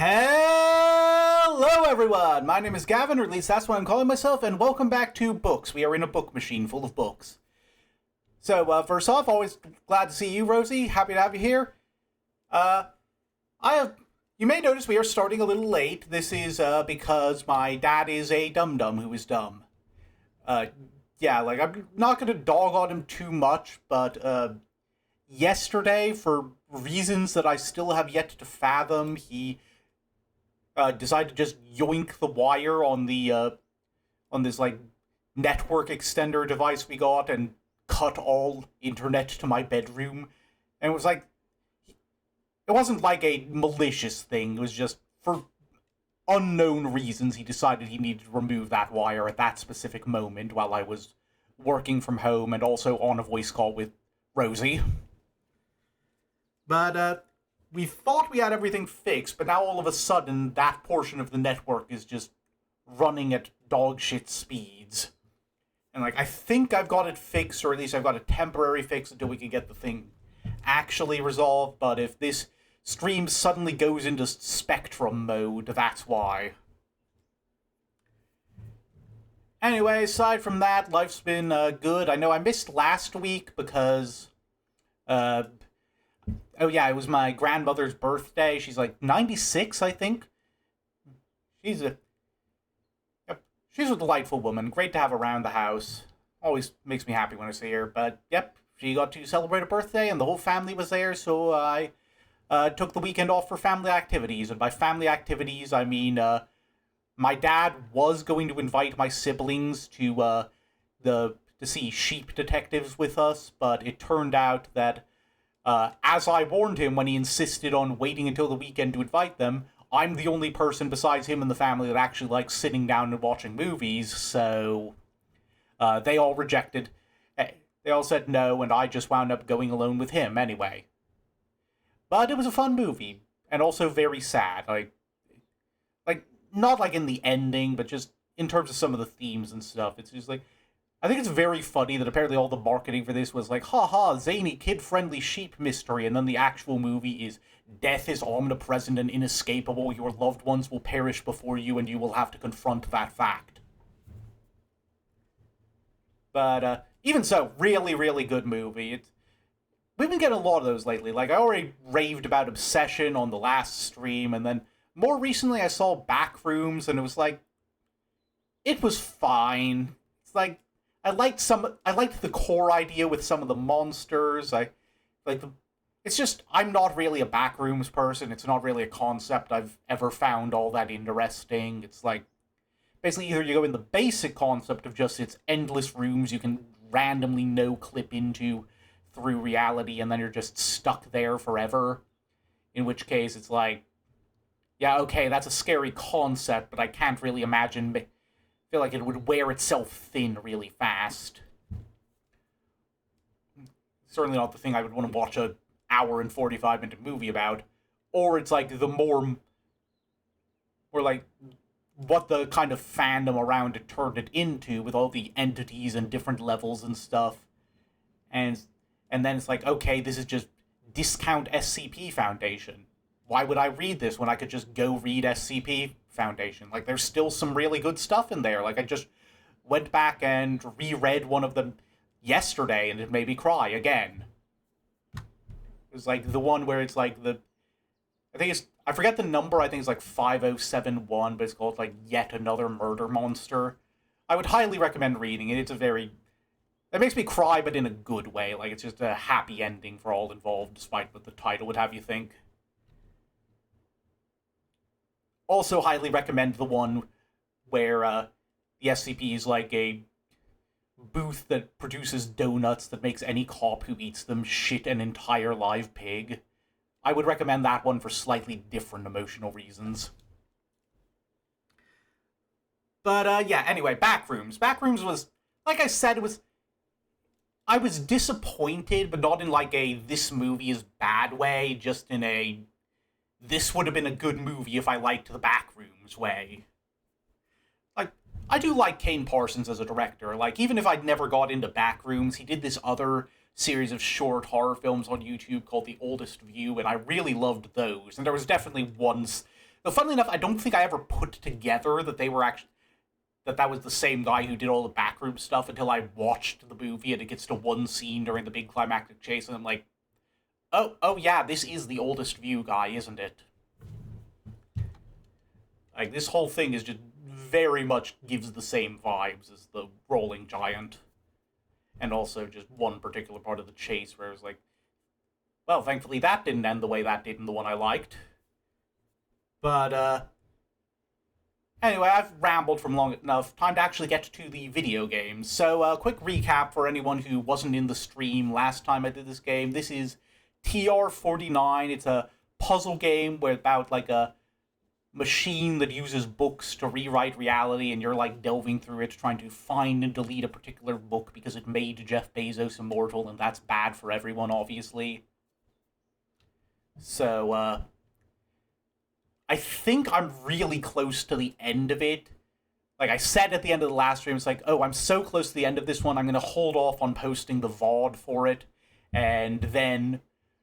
Hello everyone, my name is Gavin, or at least that's what I'm calling myself, and welcome back to Books. We are in a book machine full of books. So, first off, always glad to see you, Rosie. Happy to have you here. You may notice we are starting a little late. This is, because my dad is a dum-dum who is dumb. I'm not gonna dog on him too much, but, yesterday, for reasons that I still have yet to fathom, he decided to just yoink the wire on this, network extender device we got and cut all internet to my bedroom. And it wasn't like a malicious thing, it was just, for unknown reasons, he decided he needed to remove that wire at that specific moment while I was working from home and also on a voice call with Rosie. But, we thought we had everything fixed, but now all of a sudden, that portion of the network is just running at dog shit speeds. And, I think I've got it fixed, or at least I've got a temporary fix until we can get the thing actually resolved, but if this stream suddenly goes into Spectrum mode, that's why. Anyway, aside from that, life's been, good. I know I missed last week because, it was my grandmother's birthday. She's 96, I think. She's a delightful woman. Great to have around the house. Always makes me happy when I see her. But, she got to celebrate a birthday, and the whole family was there, so I took the weekend off for family activities. And by family activities, I mean, my dad was going to invite my siblings to see sheep detectives with us, but it turned out that as I warned him when he insisted on waiting until the weekend to invite them, I'm the only person besides him in the family that actually likes sitting down and watching movies, so they all rejected. They all said no, and I just wound up going alone with him anyway. But it was a fun movie, and also very sad. Not in the ending, but just in terms of some of the themes and stuff. It's just I think it's very funny that apparently all the marketing for this was haha, zany, kid-friendly sheep mystery, and then the actual movie is death is omnipresent and inescapable, your loved ones will perish before you, and you will have to confront that fact. But, even so, really, really good movie. We've been getting a lot of those lately. I already raved about Obsession on the last stream, and then more recently I saw Backrooms, and it was it was fine. It's I liked the core idea with some of the monsters. It's just, I'm not really a Backrooms person. It's not really a concept I've ever found all that interesting. It's basically either you go in the basic concept of just it's endless rooms you can randomly no-clip into through reality, and then you're just stuck there forever. In which case it's yeah, okay, that's a scary concept, but I can't really imagine... I feel like it would wear itself thin really fast. Certainly not the thing I would want to watch an hour and 45-minute movie about. Or it's the more... Or what the kind of fandom around it turned it into, with all the entities and different levels and stuff. And then it's okay, this is just discount SCP Foundation. Why would I read this when I could just go read SCP Foundation? there's still some really good stuff in there. I just went back and reread one of them yesterday, and it made me cry again. It was the one where it's I forget the number, I think it's 5071, but it's called Yet Another Murder Monster. I would highly recommend reading it. It makes me cry, but in a good way. It's just a happy ending for all involved, despite what the title would have you think. Also highly recommend the one where the SCP is a booth that produces donuts that makes any cop who eats them shit an entire live pig. I would recommend that one for slightly different emotional reasons. But, anyway, Backrooms. Backrooms was, like I said, I was disappointed, but not in a this movie is bad way, just in a this would have been a good movie if I liked the Backrooms way. I do like Kane Parsons as a director. Even if I'd never got into Backrooms, he did this other series of short horror films on YouTube called The Oldest View, and I really loved those. And there was So funnily enough, I don't think I ever put together that they were actually that was the same guy who did all the backroom stuff until I watched the movie and it gets to one scene during the big climactic chase, and I'm like, oh yeah, this is the oldest View guy, isn't it? Like, this whole thing is just very much gives the same vibes as the Rolling Giant. And also just one particular part of the chase where it was like, well, thankfully that didn't end the way that did in the one I liked. But, anyway, I've rambled for long enough. Time to actually get to the video game. So, quick recap for anyone who wasn't in the stream last time I did this game. This is TR-49. It's a puzzle game where about, like, a machine that uses books to rewrite reality, and you're, like, delving through it, trying to find and delete a particular book because it made Jeff Bezos immortal, and that's bad for everyone, obviously. So, I think I'm really close to the end of it. Like I said at the end of the last stream, it's like, oh, I'm so close to the end of this one, I'm going to hold off on posting the VOD for it, and then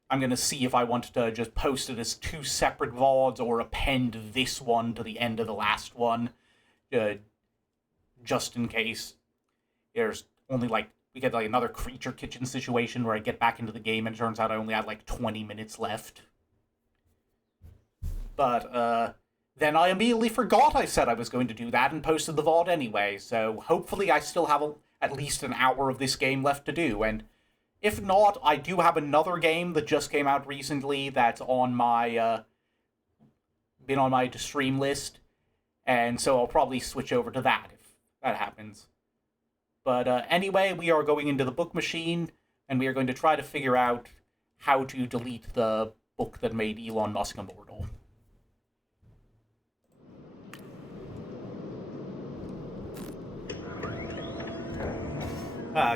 I'm going to see if I want to just post it as 2 separate VODs or append this one to the end of the last one, just in case there's only, like, we get, like, another Creature Kitchen situation where I get back into the game and it turns out I only had, like, 20 minutes left. But, then I immediately forgot I said I was going to do that and posted the VOD anyway, so hopefully I still have at least an hour of this game left to do, and if not, I do have another game that just came out recently that's on my, been on my to-stream list, and so I'll probably switch over to that if that happens. But, anyway, we are going into the book machine, and we are going to try to figure out how to delete the book that made Elon Musk immortal.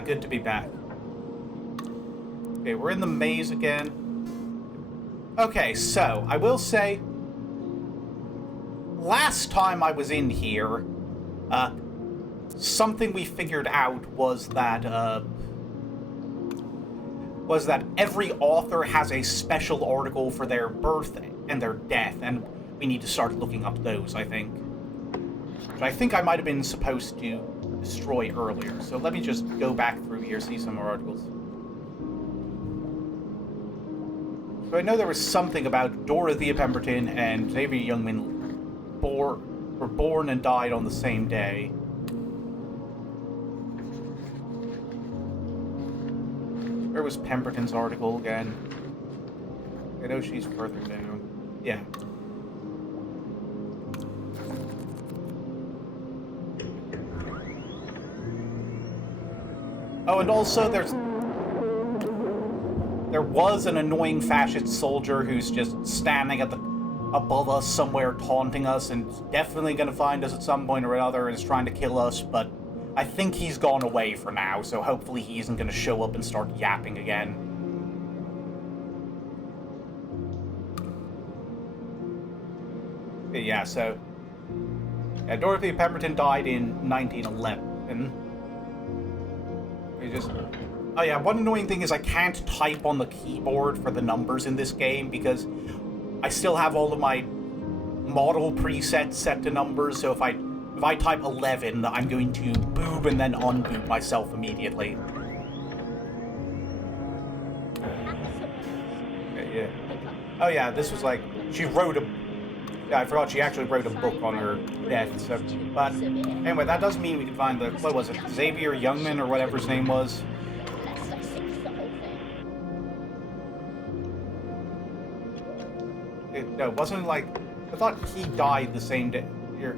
Good to be back. Okay, we're in the maze again. Okay, so, I will say, last time I was in here, something we figured out was that every author has a special article for their birth and their death, and we need to start looking up those, I think. Which I think I might have been supposed to destroy earlier, so let me just go back through here, see some more articles. So I know there was something about Dorothea Pemberton and Xavier Youngman were born and died on the same day. Where was Pemberton's article again? I know she's further down. Yeah. Oh, and also there was an annoying fascist soldier who's just standing above us somewhere taunting us and definitely going to find us at some point or another and is trying to kill us, but I think he's gone away for now, so hopefully he isn't going to show up and start yapping again. Yeah, so... Yeah, Dorothy Pemberton died in 1911. Oh yeah, one annoying thing is I can't type on the keyboard for the numbers in this game because I still have all of my model presets set to numbers, so if I type 11, I'm going to boob and then unboob myself immediately. Okay, yeah. Oh yeah, this was like, she wrote a... Yeah, I forgot she actually wrote a book on her death, so... But, anyway, that does mean we can find the... What was it? Xavier Youngman, or whatever his name was? No, wasn't like... I thought he died the same day. Here.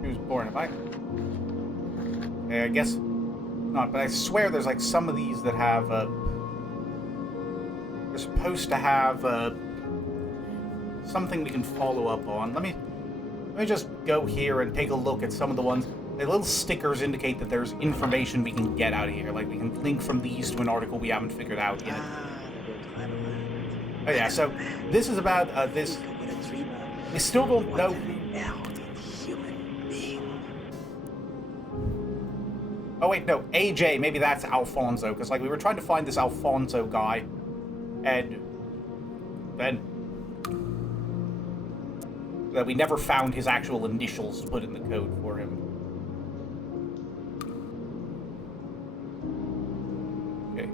He was born, am I? Okay, I guess not, but I swear there's like some of these that have, they're supposed to have, something we can follow up on. Let me just go here and take a look at some of the ones. The little stickers indicate that there's information we can get out of here. Like, we can link from these to an article we haven't figured out yet. Oh yeah, so this is about, this... We still don't know... Oh wait, no, AJ, maybe that's Alfonso, because, like, we were trying to find this Alfonso guy, and then... That we never found his actual initials to put in the code for him. Okay.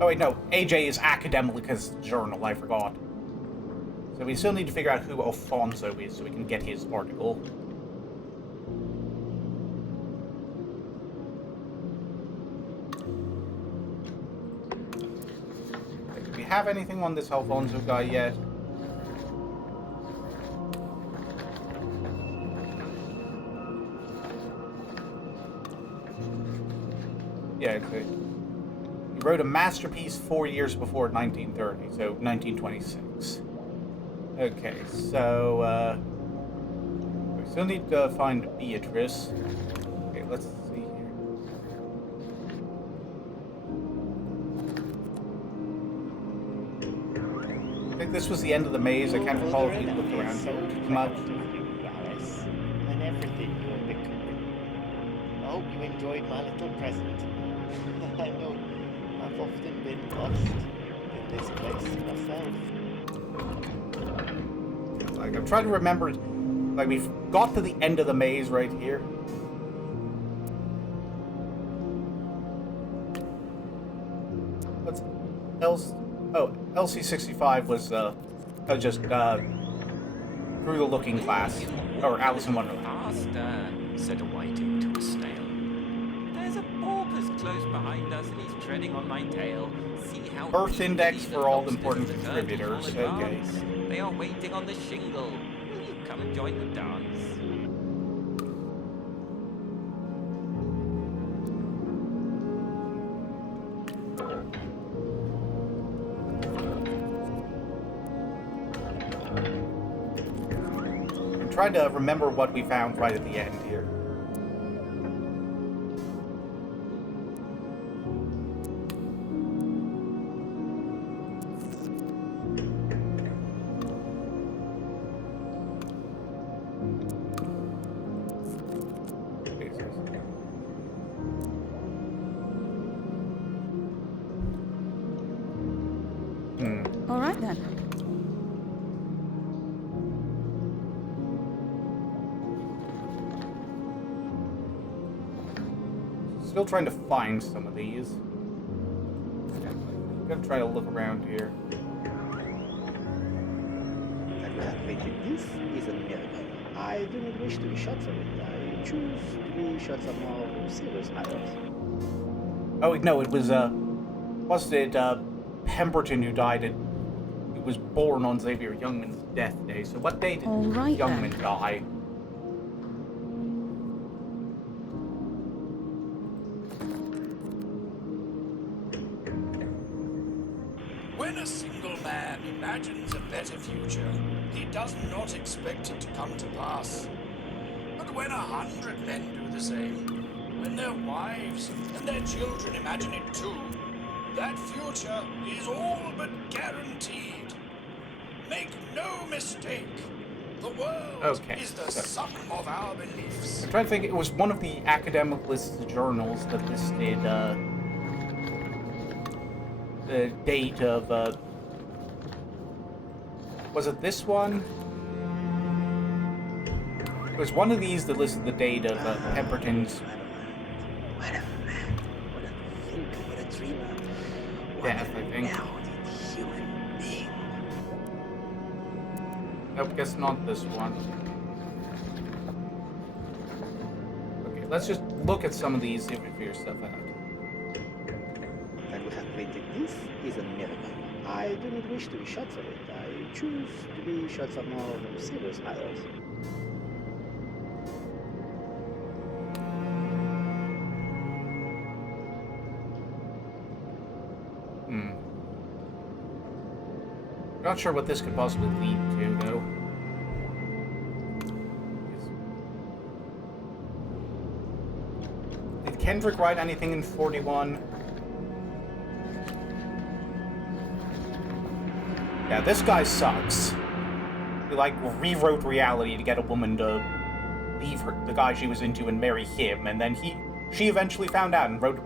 Oh wait, no. AJ is Academica's journal, I forgot. So we still need to figure out who Alfonso is so we can get his article. Do we have anything on this Alfonso guy yet? Yeah, okay. He wrote a masterpiece 4 years before 1930, so 1926. Okay, so, we still need to find Beatrice. Okay, let's see here. I think this was the end of the maze. I can't recall if we looked around here too much. Alice, and everything you're becoming. I hope you enjoyed my little present. I know I've often been lost in this place myself. Like, I'm trying to remember, like, we've got to the end of the maze right here. What's else? Oh, LC65 was, just, through the looking glass. Or Alice in Wonderland. Faster, said a whiting to a snail. There's a porpoise close behind us and he's treading on my tail. See how Birth index easily for the all lobsters important and the contributors, turtles all okay. advance. They are waiting on the shingle. Will you come and join the dance? I'm trying to remember what we found right at the end here. All right then. Still trying to find some of these. I'm gonna try to look around here. This is a miracle. I do not wish to be shot for it. I choose to be shot for more serious matters. Oh no, it was wasn't it Pemberton who died at? He was born on Xavier Youngman's death day. So what day did All right, Youngman then. die? When a single man imagines a better future, he does not expect it to come to pass. But when 100 men do the same, when their wives and their children imagine it too, that future is all but guaranteed. Make no mistake, the world is the sum of our beliefs. I'm trying to think. It was one of the academicalist journals that listed the date of. Was it this one? It was one of these that listed the date of Pemberton's What a man, what a thinker, what a dreamer. death, I think. Human being. Nope, guess not this one. Okay, let's just look at some of these, see if we figure stuff out. That we have created this is a miracle. I do not wish to be shot for it. I choose to be shot for more serious matters. Not sure what this could possibly lead to, though. Did Kendrick write anything in 41? Yeah, this guy sucks. He, like, rewrote reality to get a woman to leave the guy she was into and marry him, and then she eventually found out and wrote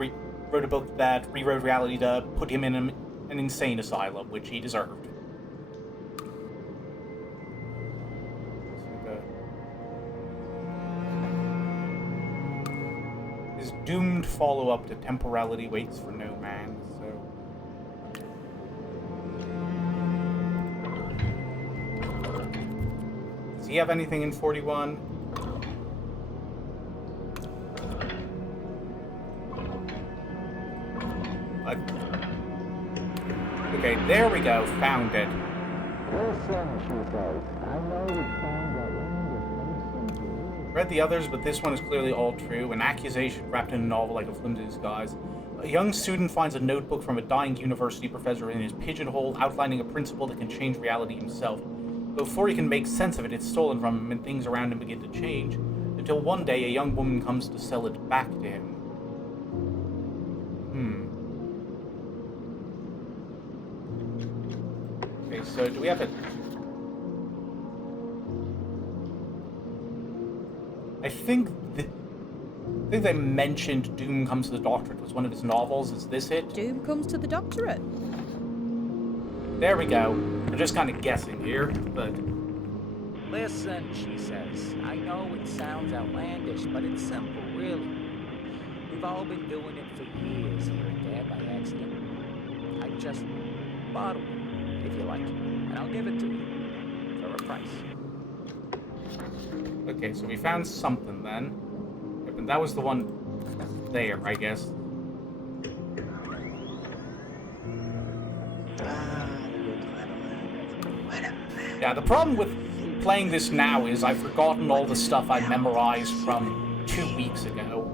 a book that rewrote reality to put him in an insane asylum, which he deserved. doomed follow-up to Temporality Waits for No Man, so... Does he have anything in 41? Okay, there we go. Found it. Read the others, but this one is clearly all true. An accusation wrapped in a novel like a flimsy disguise. A young student finds a notebook from a dying university professor in his pigeonhole, outlining a principle that can change reality himself. Before he can make sense of it, it's stolen from him, and things around him begin to change. Until one day, a young woman comes to sell it back to him. Okay, so do we have a... I think they mentioned Doom Comes to the Doctorate was one of his novels. Is this it? Doom Comes to the Doctorate. There we go. We're just kind of guessing here, but... Listen, she says. I know it sounds outlandish, but it's simple, really. We've all been doing it for years here and there by accident. I just bottle it, if you like, and I'll give it to you for a price. Okay, so we found something then. Yep, and that was the one there, I guess. Yeah, the problem with playing this now is I've forgotten all the stuff I memorized from 2 weeks ago.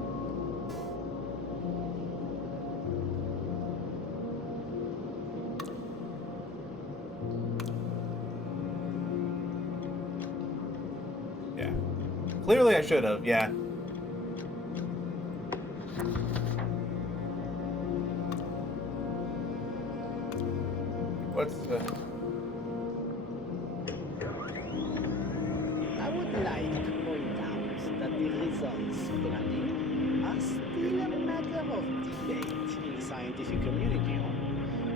Yeah. Clearly I should have, yeah. What's the... I would like to point out that the results granted are still a matter of debate in the scientific community.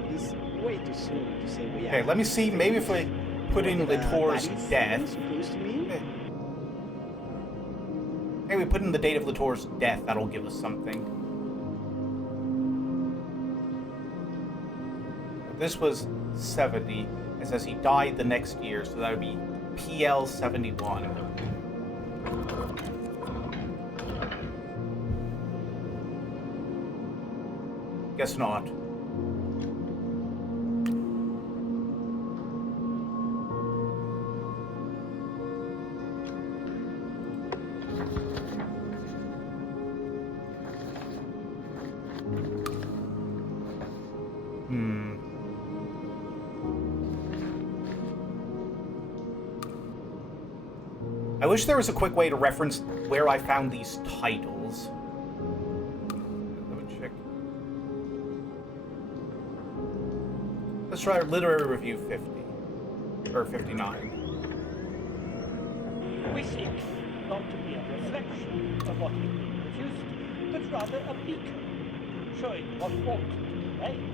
It is way too soon to say we Okay, are. let me see. Maybe if I put in Latour's death. Supposed to mean? Maybe we put in the date of Latour's death. That'll give us something. This was 70. It says he died the next year, so that would be PL 71. Guess not. I wish there was a quick way to reference where I found these titles. Let me check. Let's try Literary Review 50. Or 59. We seek not to be a reflection of what will be produced, but rather a beacon, showing what ought to be made.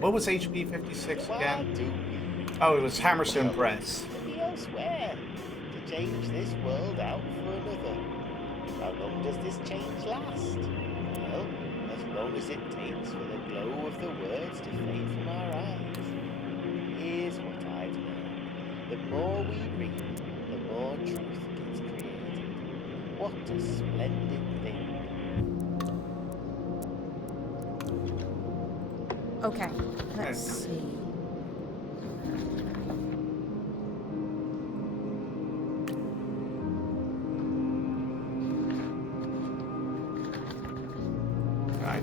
What was HP 56 Why again? do we Oh, it was Hammerstone Press. be elsewhere to change this world out for another? How long does this change last? Well, as long as it takes for the glow of the words to fade from our eyes. Here's what I've learned. The more we read, the more truth gets created. What a splendid thing. Okay, let's see.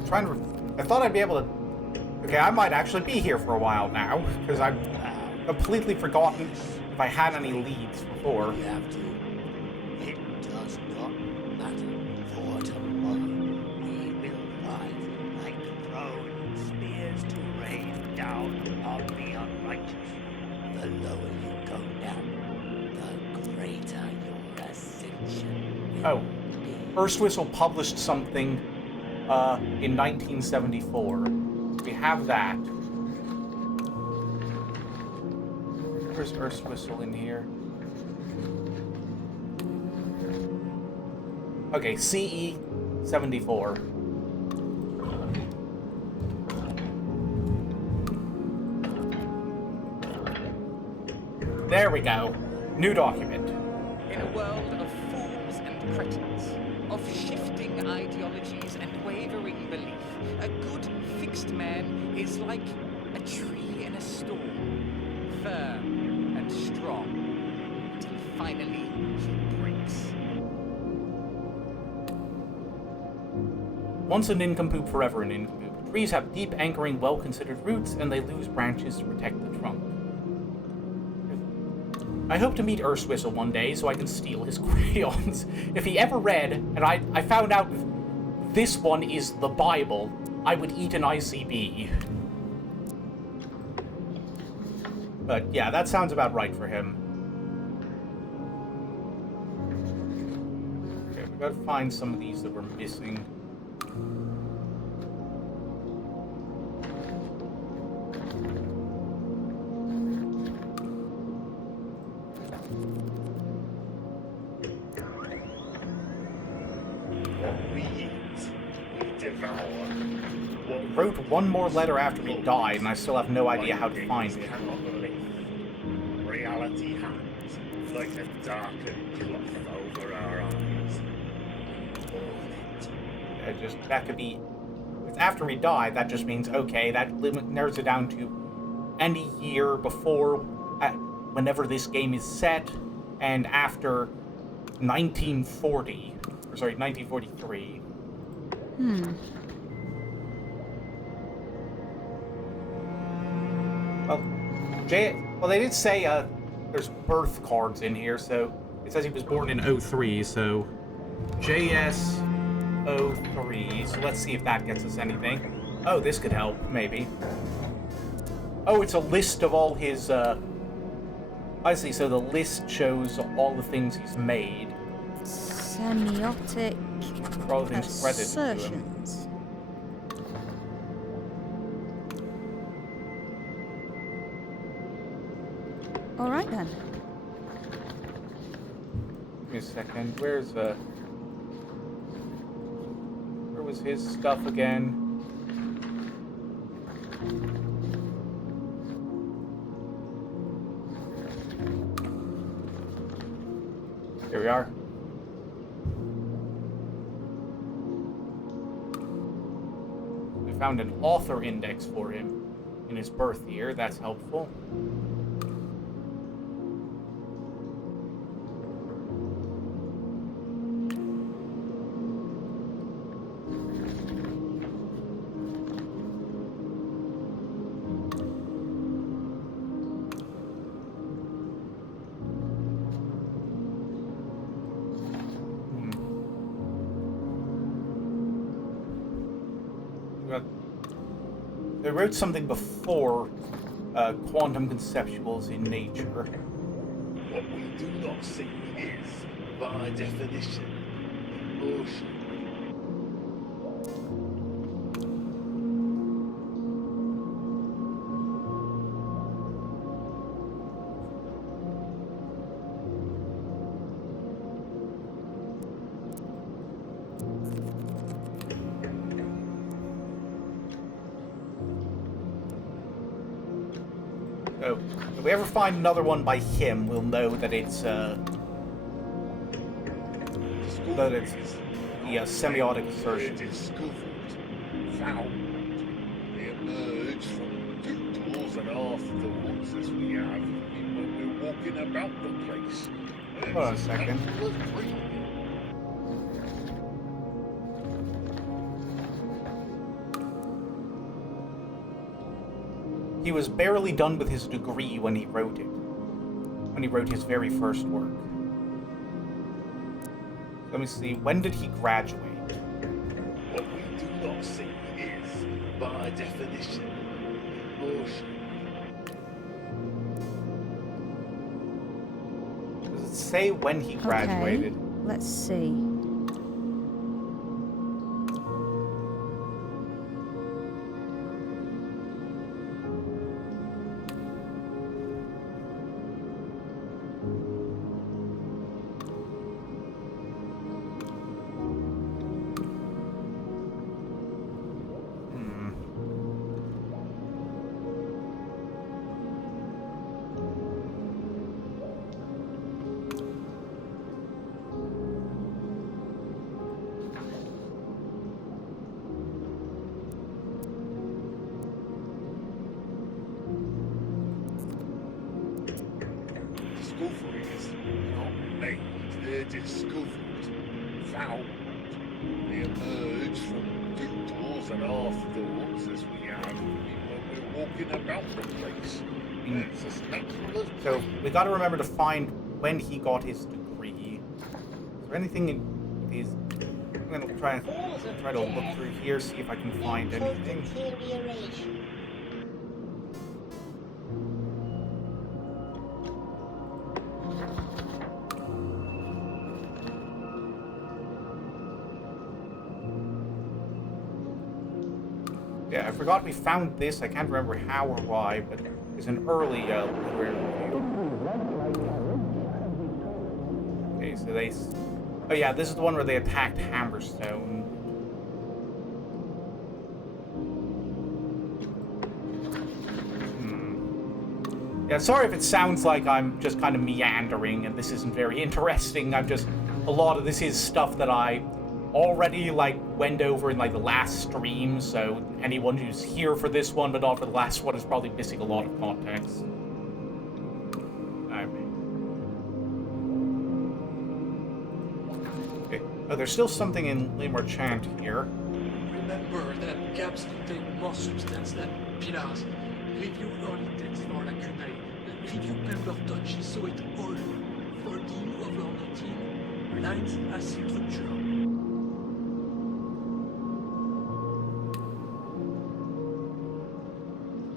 I thought I'd be able to... Okay, I might actually be here for a while now, because I've completely forgotten if I had any leads before. We have to. It does not matter. For tomorrow, we will rise like throwing spears to rain down on the unrighteous. The lower you go down, the greater your ascension. Oh. Earthwhistle published something in 1974. We have that. Where's Earthwhistle in here? Okay, CE 74. There we go. New document. In a world of fools and cretins, of shifting ideologies and wavering belief, a good fixed man is like a tree in a storm, firm and strong, until finally he breaks. Once a nincompoop, forever a nincompoop. Trees have deep anchoring, well-considered roots, and they lose branches to protect the trunk. I hope to meet Earthwhistle one day so I can steal his crayons. If he ever read, and I found out this one is the Bible, I would eat an ICB. But yeah, that sounds about right for him. Okay, we gotta find some of these that we're missing. I wrote one more letter after he died, and I still have no idea how to find it. Reality hangs like a darkened cloth over our eyes. That could be... If after he died, that just means, okay, that narrows it down to any year before, whenever this game is set, and after 1940, or sorry, 1943. Well, they did say there's birth cards in here, so it says he was born in 03, so JS 03. So let's see if that gets us anything. Oh, this could help, maybe. Oh, it's a list of all his, I see, so the list shows all the things he's made. Semiotic For all the things credited to him. assertions. All right then. Give me a second. Where was his stuff again? Here we are. We found an author index for him in his birth year. That's helpful. They wrote something before quantum conceptuals in nature. What we do not see is, by definition, emotion. So, if we ever find another one by him, we'll know that it's the semiotic assertion. Discovered, found. They emerge from tentacles and half the woods as we have when we're walking about the place. Hold on a second. He was barely done with his degree when he wrote it. When he wrote his very first work. Let me see, when did he graduate? What we do not see is, by definition, emotion. Does it say when he graduated? Okay, let's see. discoveries not made, they're discovered, found. They emerge from doodles and afterthoughts as we have when we're walking about the place. It's as natural as So we got to remember to find when he got his degree. Is there anything in these? I'm gonna try to look through here, see if I can find anything. Deterioration. Yeah, I forgot we found this. I can't remember how or why, but it's an early literary review. Okay, so they. Oh yeah, this is the one where they attacked Hammerstone. Yeah, sorry if it sounds like I'm just kind of meandering and this isn't very interesting. A lot of this is stuff that I already went over in the last stream, so anyone who's here for this one but not for the last one is probably missing a lot of context. Okay. Oh, there's still something in Limor Chant here. Remember that gaps contain more substance than pillars. Review early text for lacunae. Review Pemberton, she saw it all. 14/19. Lines as structure.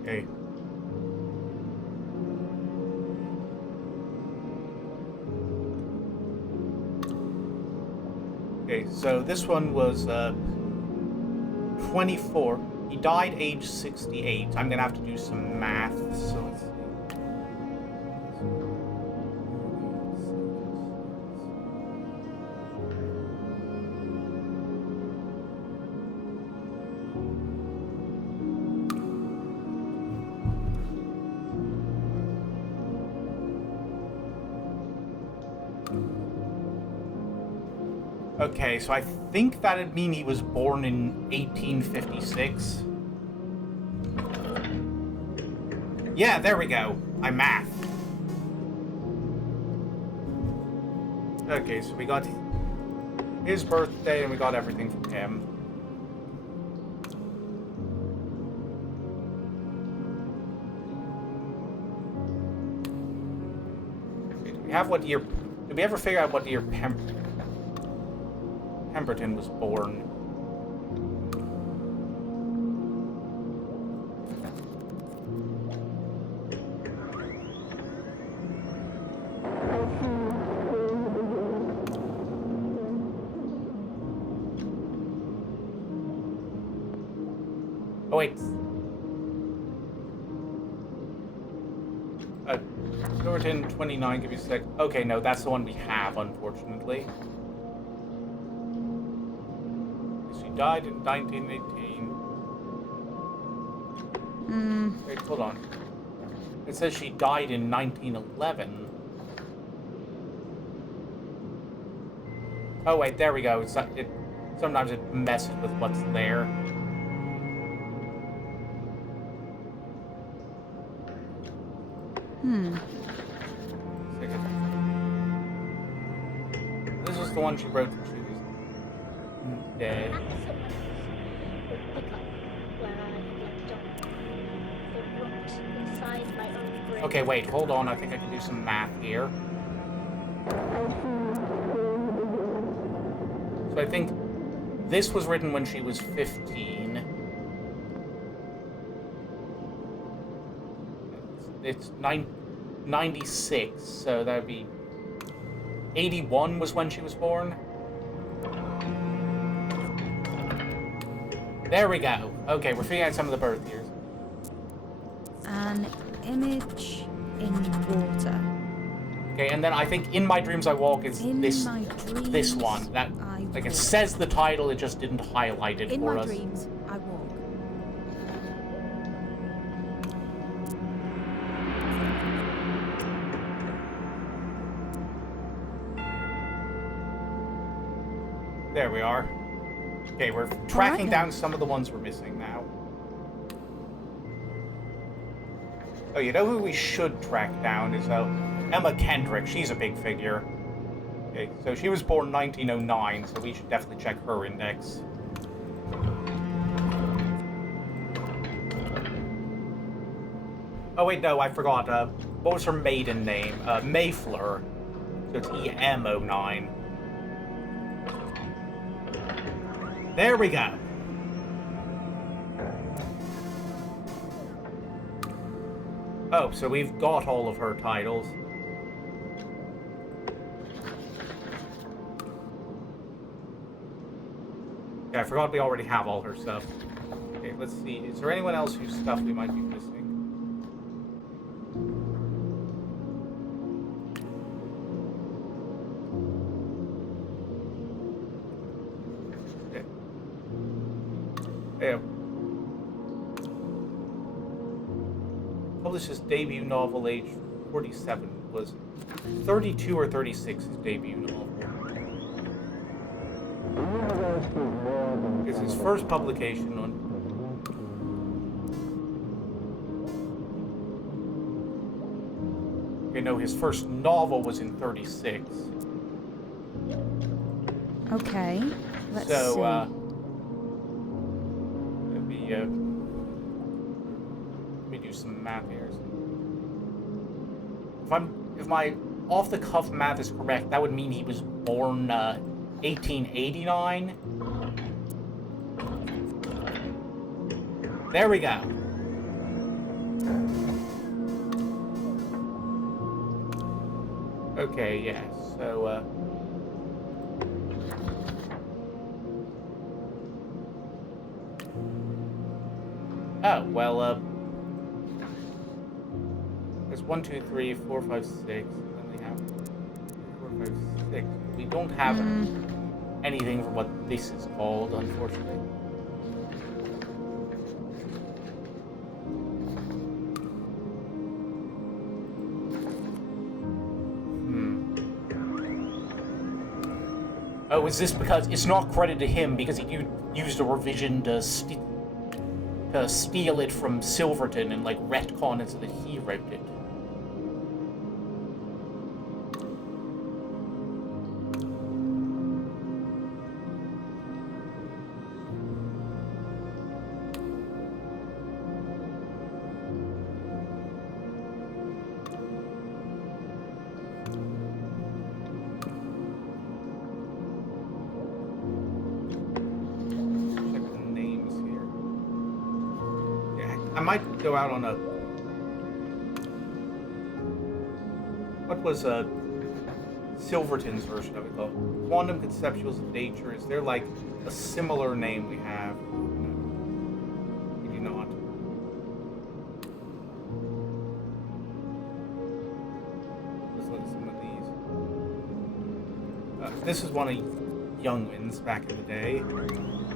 Okay. Okay, so this one was 24. He died age 68. I'm gonna have to do some math, so let's see. Okay, so I think that'd mean he was born in 1856. Yeah, there we go. I math. Okay, so we got his birthday and we got everything from him. Okay, do we have what year? Did we ever figure out what year Pemberton was born? Oh wait. Pemberton 29, give me a sec. Okay, no, that's the one we have, unfortunately. Died in 1918. Wait, hold on. It says she died in 1911. Oh wait, there we go. Sometimes it messes with what's there. This is the one she wrote when she was dead. Okay, wait, hold on. I think I can do some math here. So I think this was written when she was 15. It's 96, so that would be 81 was when she was born. There we go. Okay, we're figuring out some of the birth years. An image in water. Okay, and then I think In My Dreams I Walk is this one. That it says the title, it just didn't highlight it for us. In my dreams I walk. There we are. Okay, we're tracking down some of the ones we're missing now. Oh, you know who we should track down is Emma Kendrick, she's a big figure. Okay, so she was born 1909, so we should definitely check her index. Oh wait, no, I forgot. What was her maiden name? Mayfleur. So it's EM09. There we go. Oh, so we've got all of her titles. Yeah, I forgot we already have all her stuff. Okay, let's see. Is there anyone else whose stuff we might be missing? Okay. Yeah. Published his debut novel age 47. Was 32 or 36 his debut novel. It's his first publication on... Okay, no, his first novel was in 36. Okay, let's so, see. Let me do some math here. If my off-the-cuff math is correct, that would mean he was born 1889. There we go. Okay, yeah, so, oh, well, there's 1, 2, 3, 4, 5, 6, and then we have 4, 5, 6. We don't have anything for what this is called, unfortunately. Oh, is this because it's not credited to him because he used a revision to steal it from Silverton and like retcon it so that he wrote it? I might go out on a... What was Silverton's version of it called? Quantum Conceptuals of Nature. Is there like a similar name we have? No. We do not. Let's look at some of these. This is one of Youngwin's back in the day.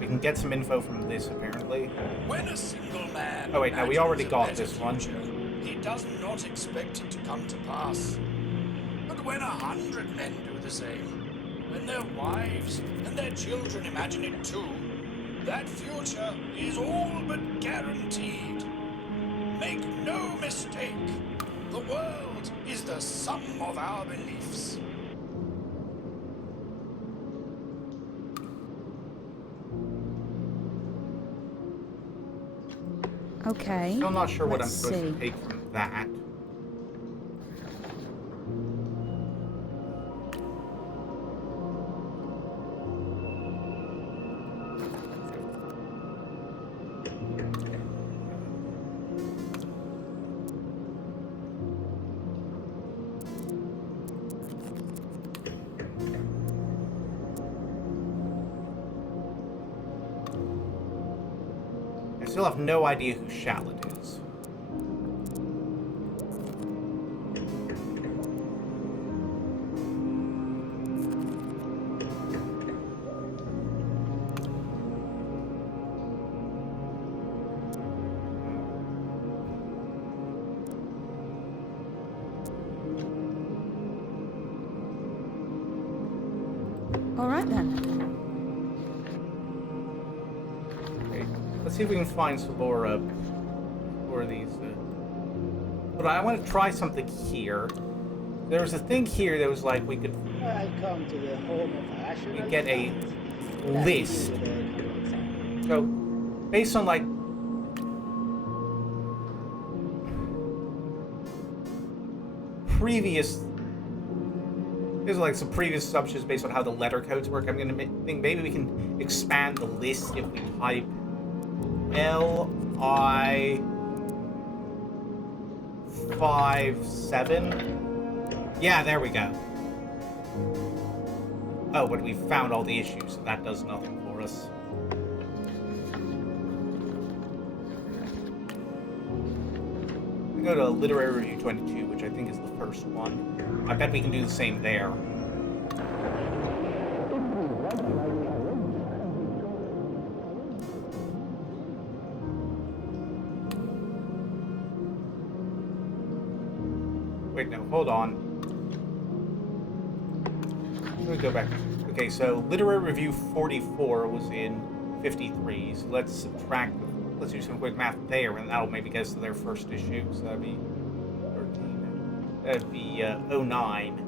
We can get some info from this, apparently. When a single man oh, wait, no, we already got imagines a this better one. future, he does not expect it to come to pass. But when 100 men do the same, when their wives and their children imagine it too, that future is all but guaranteed. Make no mistake, the world is the sum of our beliefs. Okay. Still not sure what I'm let's supposed see. to take from that. I still have no idea who Shallot is. All right then. Okay, let's see if we can find some more of these. But I want to try something here. There was a thing here that was like we could Welcome to the home of rational get a thought. list. With a common sense. So, based on like previous, there's like some previous assumptions based on how the letter codes work. I'm gonna think maybe we can expand the list if we type LI57. Yeah, there we go. Oh, but we found all the issues, so that does nothing for us. We go to Literary Review 22, which I think is the first one. I bet we can do the same there. Wait, no, hold on. Let me go back. Okay, so Literary Review 44 was in 53, so let's subtract, let's do some quick math there, and that'll maybe get us to their first issue, so that'd be 13, that'd be 09.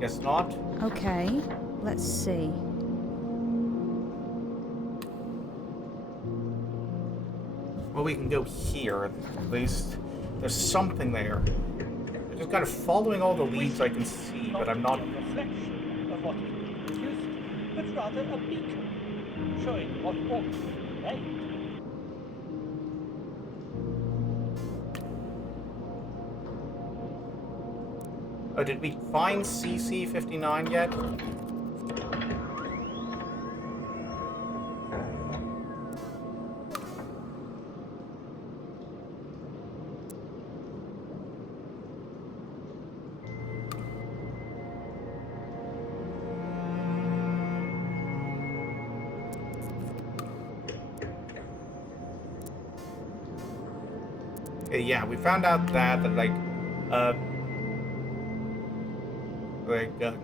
Guess not. Okay, let's see. Well, we can go here, at least. There's something there. I'm just kind of following all the leads I can see, but I'm not... a reflection of what is being produced, but rather a beacon, showing what ought to be made. Oh, did we find CC-59 yet? Okay, yeah, we found out that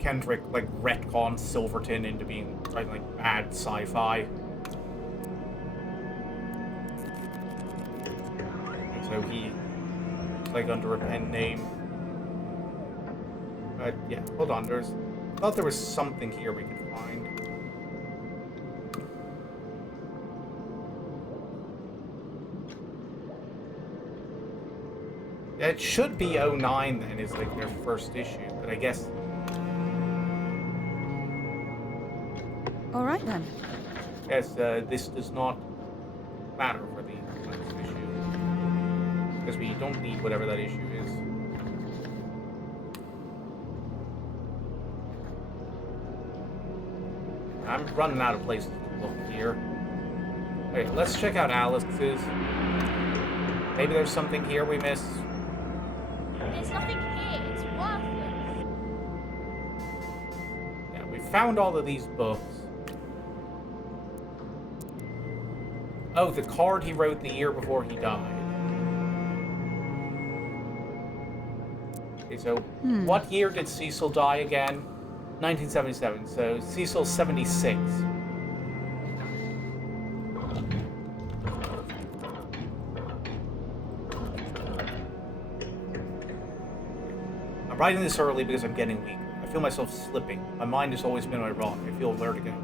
Kendrick retconned Silverton into being like bad sci-fi. And so he's like under a pen name. But yeah, hold on. I thought there was something here we could find. Yeah, it should be 09 then, is like their first issue, but I guess. All right then. Yes, this does not matter for the next issue. Because we don't need whatever that issue is. I'm running out of places to look here. Okay, let's check out Alice's. Maybe there's something here we missed. There's nothing here. It's worthless. Yeah, we found all of these books. Oh, the card he wrote the year before he died. Okay, so what year did Cecil die again? 1977, so Cecil's 76. I'm writing this early because I'm getting weak. I feel myself slipping. My mind has always been my rock. I feel vertigo.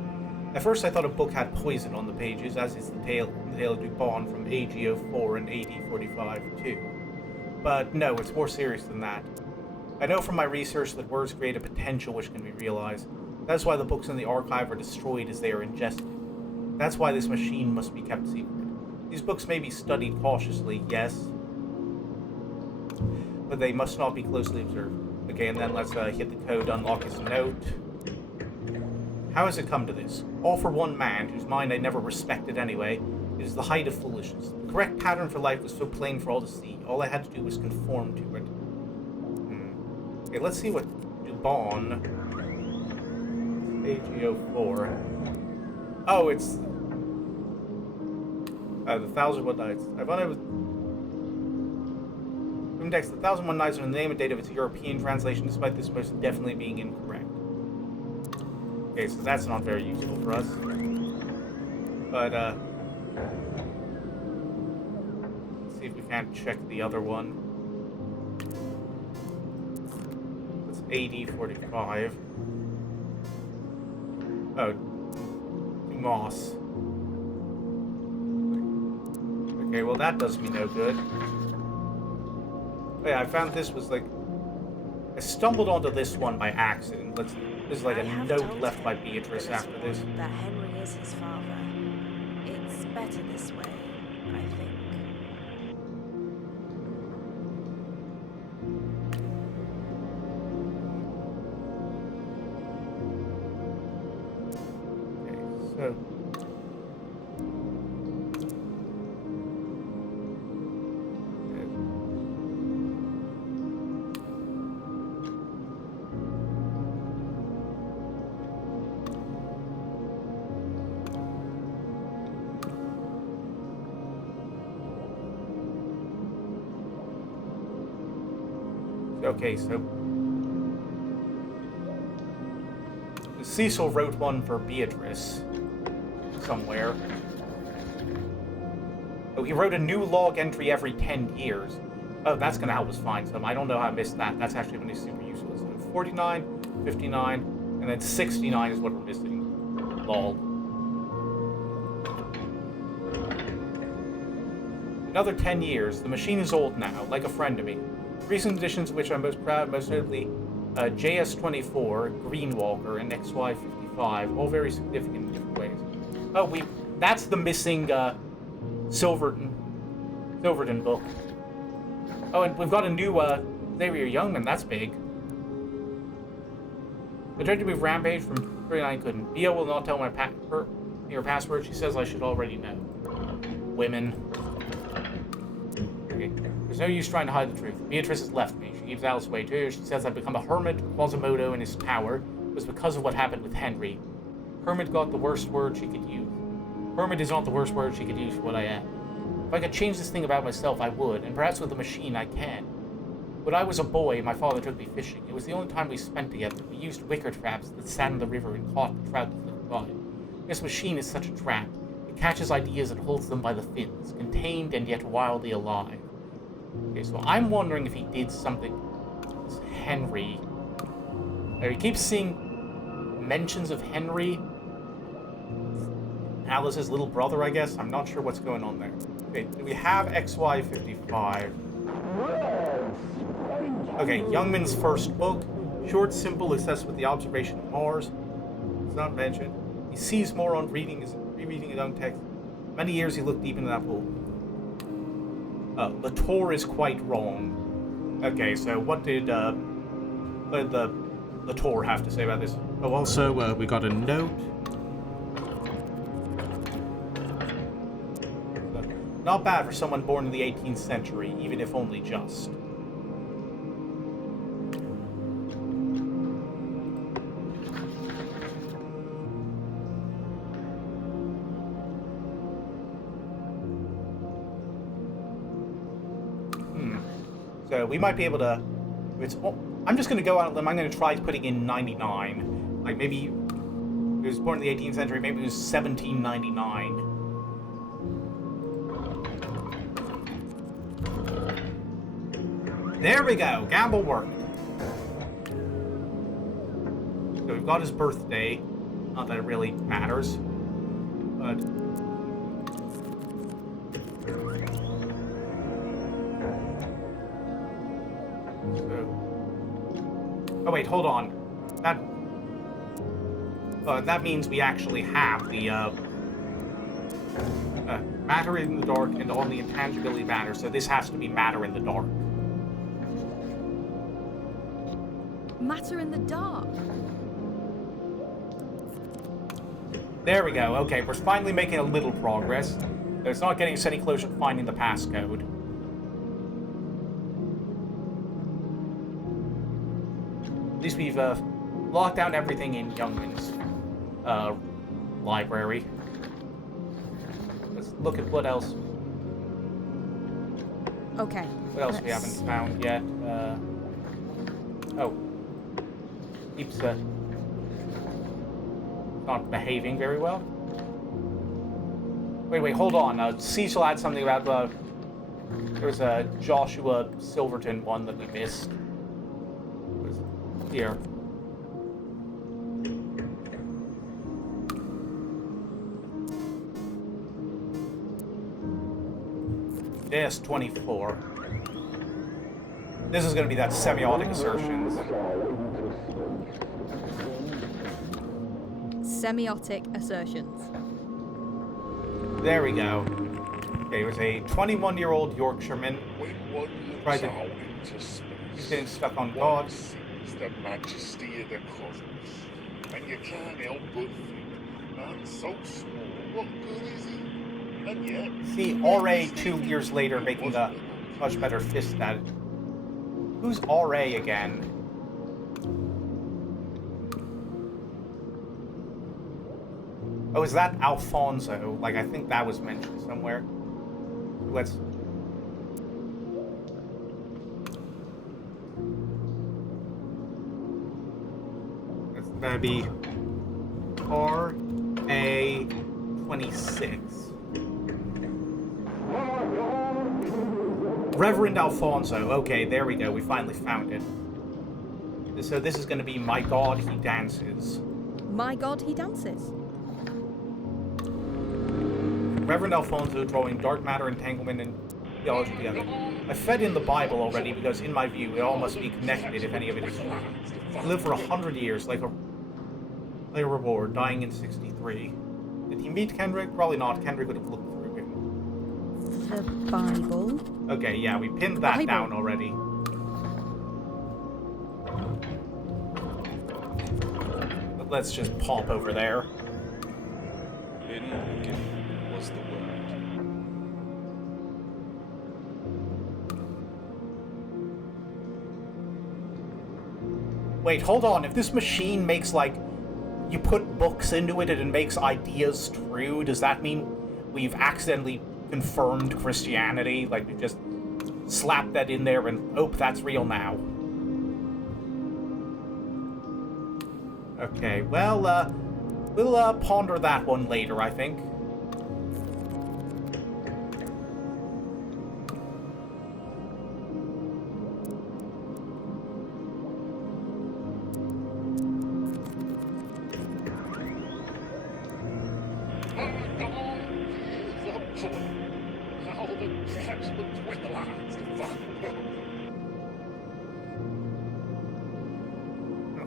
At first I thought a book had poison on the pages, as is the tale of Dupont from AG04 and AD45 too. But no, it's more serious than that. I know from my research that words create a potential which can be realized. That's why the books in the archive are destroyed as they are ingested. That's why this machine must be kept secret. These books may be studied cautiously, yes, but they must not be closely observed. Okay, and then let's hit the code, unlock his note. How has it come to this? All for one man, whose mind I never respected anyway. It is the height of foolishness. The correct pattern for life was so plain for all to see. All I had to do was conform to it. Okay, let's see what Dubon... AG04. Oh, it's... the 1001 Nights. I've only... Index, the 1001 Nights are the name and date of its European translation, despite this most definitely being incorrect. Okay, so that's not very useful for us. But, if we can't check the other one. It's AD-45. Oh, Moss. Okay, well that does me no good. Oh, yeah, I found this was like... I stumbled onto this one by accident. There's like a note left by Beatrice after this. That Henry is his father. It's better this way, I think. Okay, so... Okay, so Cecil wrote one for Beatrice somewhere. Oh, he wrote a new log entry every 10 years. Oh, that's gonna help us find some. I don't know how I missed that. That's actually gonna be super useful. So 49, 59, and then 69 is what we're missing. Lol. Another 10 years. The machine is old now, like a friend to me. Recent additions of which I'm most proud, most notably JS24, Greenwalker, and XY55, all very significant in different ways. Oh, that's the missing Silverton book. Oh, and we've got a new Xavier Youngman, that's big. I tried to move Rampage from 39 couldn't. Bia will not tell my your password. She says I should already know. Women. Okay. There's no use trying to hide the truth. Beatrice has left me. She gives Alice away too. She says I've become a hermit. Quasimodo in his tower. It was because of what happened with Henry. Hermit got the worst word she could use. Hermit is not the worst word she could use for what I am. If I could change this thing about myself, I would, and perhaps with the machine I can. When I was a boy, my father took me fishing. It was the only time we spent together. We used wicker traps that sat in the river and caught the trout that flitted by. This machine is such a trap. It catches ideas and holds them by the fins, contained and yet wildly alive. Okay, so I'm wondering if he did something with Henry. He keeps seeing mentions of Henry. Alice's little brother, I guess. I'm not sure what's going on there. Okay, do we have XY55? Okay, Youngman's first book. Short, simple, assessed with the observation of Mars. It's not mentioned. He sees more on rereading his own text. Many years he looked deep into that pool. Latour is quite wrong. Okay, so what did the Latour have to say about this? Oh, also, we got a note. Not bad for someone born in the 18th century, even if only just. So we might be able to... I'm just going to go out on a limb. I'm going to try putting in 99. Like maybe it was born in the 18th century. Maybe it was 1799. There we go. Gamble worked. So we've got his birthday. Not that it really matters. But... Oh wait, hold on. That means we actually have the matter in the dark and all the intangibility matter. So this has to be matter in the dark. Matter in the dark. There we go. Okay, we're finally making a little progress. It's not getting us any closer to finding the passcode. At least we've locked down everything in Youngman's library. Let's look at what else. Okay. What else we haven't found yet? Oh. Keeps not behaving very well. Wait, hold on. Cecil had something about There's a Joshua Silverton one that we missed. Here. DS-24. This is going to be that semiotic assertions. Semiotic assertions. There we go. Okay, it was a 21-year-old Yorkshireman. When one Tried looks to- out into space, He's getting stuck on one God. sees the majesty of the cosmos, and you can't help but think, man, so small, what good is he? And yet, See, RA 2 years later making a much better fist at it. Who's RA again? Oh, is that Alfonso? Like, I think that was mentioned somewhere. Let's... That's gonna be RA26. Reverend Alfonso. Okay, there we go. We finally found it. So this is going to be My God, He Dances. My God, he dances. Reverend Alfonso drawing dark matter, entanglement, and theology together. I fed in the Bible already because, in my view, it all must be connected if any of it is true. He lived for 100 years, like a reward, dying in 63. Did he meet Kendrick? Probably not. Kendrick would have looked through him. The Bible. Okay, yeah, we pinned that Bible. down already. But let's just pop over there. In the beginning was the Word. Wait, hold on. If this machine makes, like, you put books into it and it makes ideas true, does that mean we've accidentally confirmed Christianity? Like, we just slapped that in there and, oh, that's real now. Okay, well, we'll ponder that one later, I think.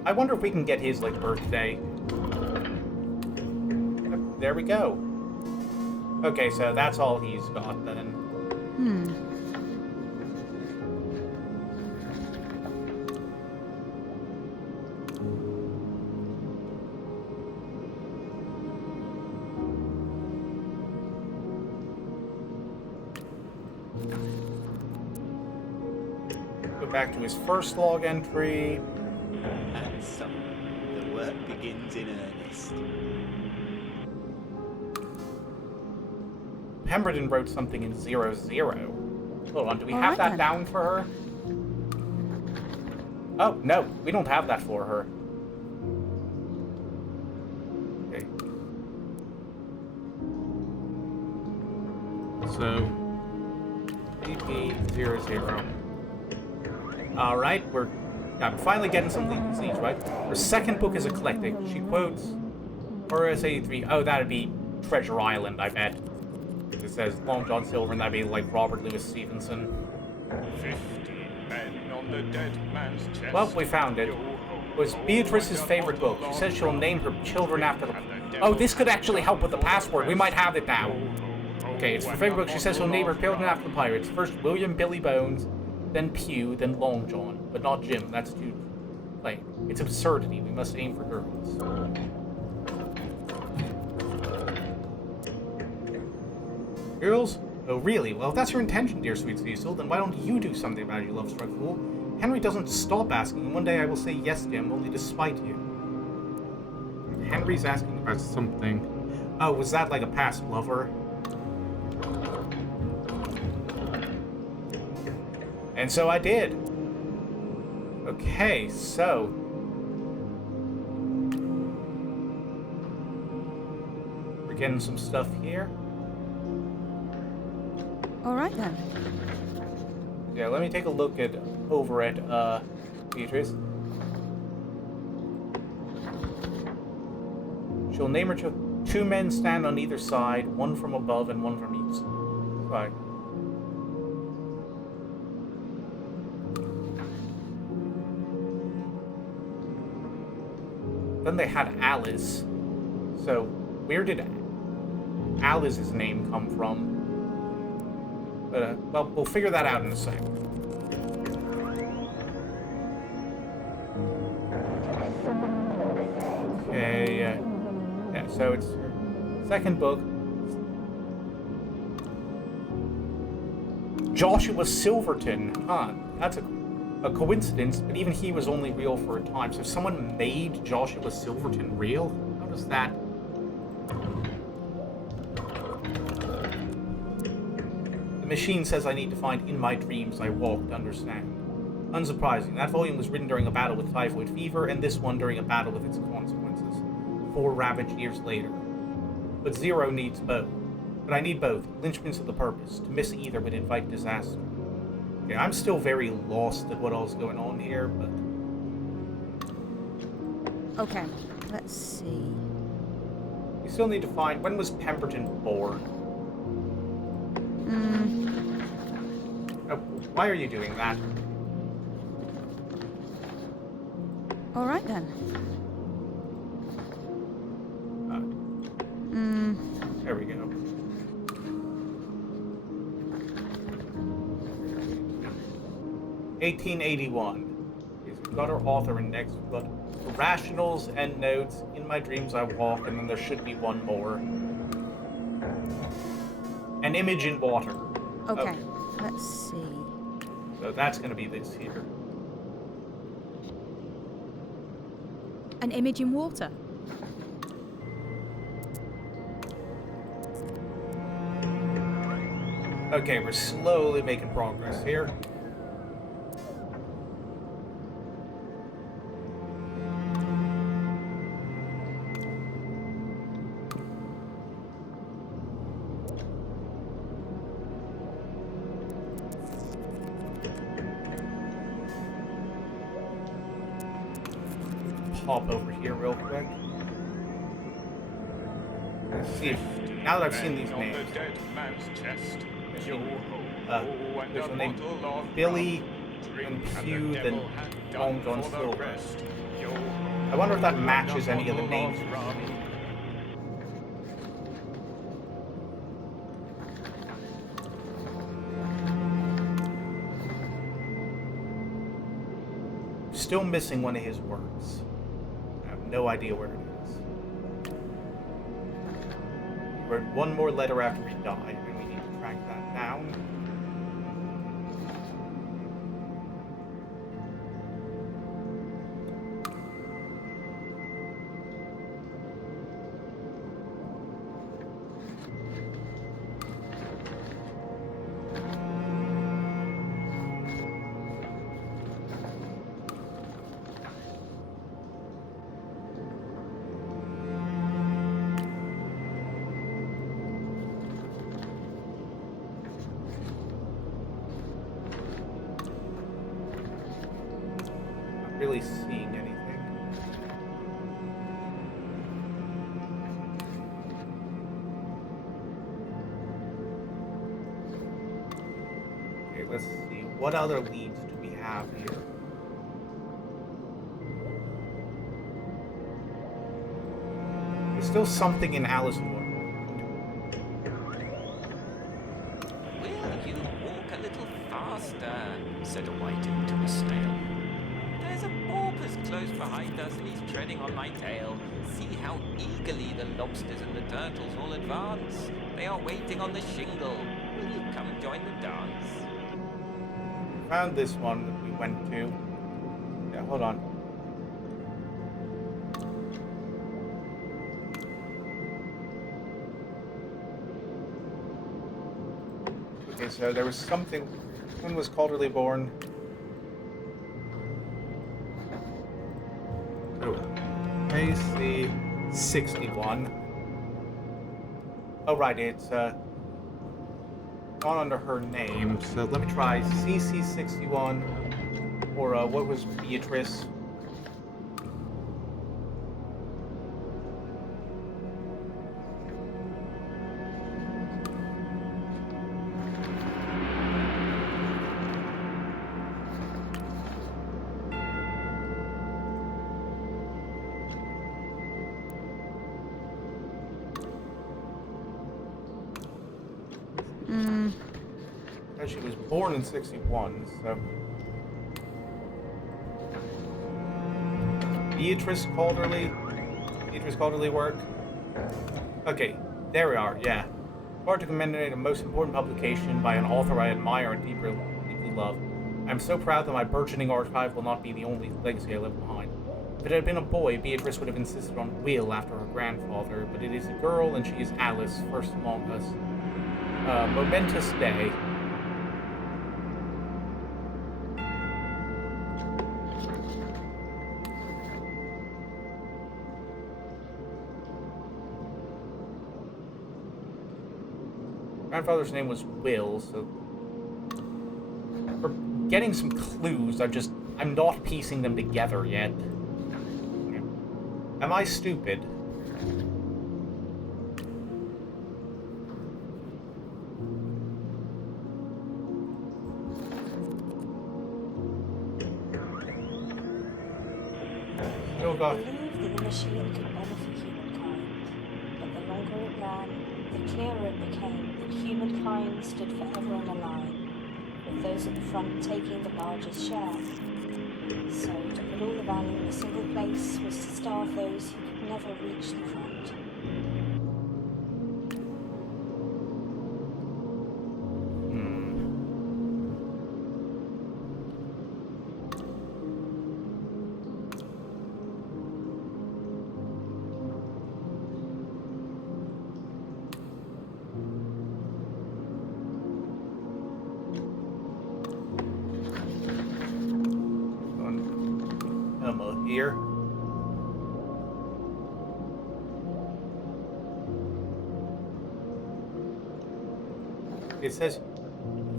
I wonder if we can get his, like, birthday. There we go. Okay, so that's all he's got, then. Go back to his first log entry. And so, the work begins in earnest. Pemberton wrote something in 00. Hold on, do we have Alright that then. down for her? Oh, no, we don't have that for her. Okay. So, PP00. Alright, I'm finally getting something in these, right? Her second book is eclectic. She quotes RS-83. Oh, that'd be Treasure Island, I bet. It says Long John Silver, and that'd be like Robert Louis Stevenson. 15 men on the dead man's chest. Well, we found it. It was Beatrice's favorite book. She says she'll name her children after the... Oh, this could actually help with the password. We might have it now. Okay, it's her favorite book. She says she'll name her children after the pirates. First William Billy Bones, then Pew, then Long John. But not Jim. That's too plain. It's absurdity. We must aim for girls. Girls? Oh, really? Well, if that's your intention, dear sweet Cecil, then why don't you do something about it, you love-struck fool? Henry doesn't stop asking, and one day I will say yes to him, only to spite you. Henry's asking about something. Oh, was that like a past lover? And so I did. Okay, so... we're getting some stuff here. All right then. Yeah, let me take a look at over at Beatrice. She'll name her two men stand on either side, one from above and one from each side. Then they had Alice. So, where did Alice's name come from? But, well, we'll figure that out in a second. Okay, yeah, so it's second book. Joshua Silverton. Huh, that's a coincidence, but even he was only real for a time. So someone made Joshua Silverton real? How does that... The machine says I need to find In My Dreams I Walk to understand. Unsurprising, that volume was written during a battle with typhoid fever, and this one during a battle with its consequences, 4 ravaged years later. But Zero needs both. But I need both, linchpins of the purpose. To miss either would invite disaster. Okay, I'm still very lost at what all's going on here, but... Okay, let's see. We still need to find... When was Pemberton born? Oh, why are you doing that? All right then. There we go. (1881). We've got our author index. We've got rationals, endnotes, In My Dreams I Walk, and then there should be one more. An Image in Water. Okay, let's see. So that's going to be this here. An Image in Water. Okay, we're slowly making progress here. Pop over here real quick. Let's see if, now that I've seen these names. There's a name Billy and Pew, then Long John Silver. I wonder if that matches any of the names. Still missing one of his works. I have no idea where it is. He wrote one more letter after he died, and we need to track that down. Really seeing anything. Okay, let's see. What other leads do we have here? There's still something in Alice in Wonderland. Will you walk a little faster? Said a whiting to a snail. There's a porpoise close behind us and he's treading on my tail. See how eagerly the lobsters and the turtles all advance. They are waiting on the shingle. Will you come join the dance? Found this one that we went to. Yeah, hold on. Okay, so there was something. When was Calderly born? AC 61. Oh, right, it's gone under her name, so let me try CC61, or what was Beatrice? She was born in 61, so... Beatrice Calderly? Beatrice Calderly work? Okay, there we are, yeah. Hard to commemorate a most important publication by an author I admire and deeply love. I'm so proud that my burgeoning archive will not be the only legacy I leave behind. If it had been a boy, Beatrice would have insisted on Will after her grandfather, but it is a girl and she is Alice, first among us. Momentous day. Grandfather's name was Will, so we're getting some clues. I'm not piecing them together yet. Am I stupid? Still got. I believe that the machine could benefit humankind, but the longer it ran, the clearer it became that humankind stood forever in a line, with those at the front taking the largest share. So, to put all the value in a single place was to starve those who could never reach the front. Here. It says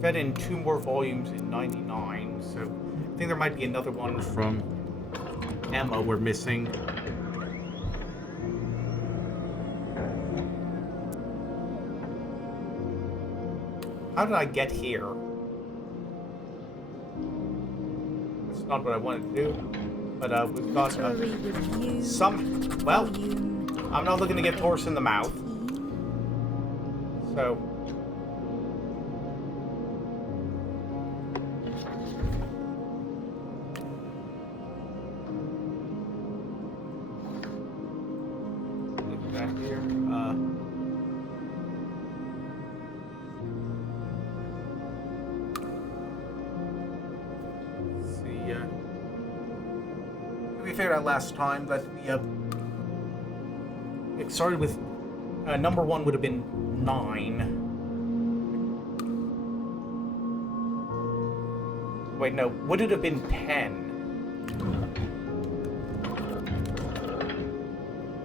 fed in 2 more volumes in 99, so I think there might be another one from Emma we're missing. How did I get here? That's not what I wanted to do. But we've got some. Well, I'm not looking to get horse in the mouth. So. Look at that here. We figured out last time that it started with number 1 would have been 9. Wait, no, would it have been 10?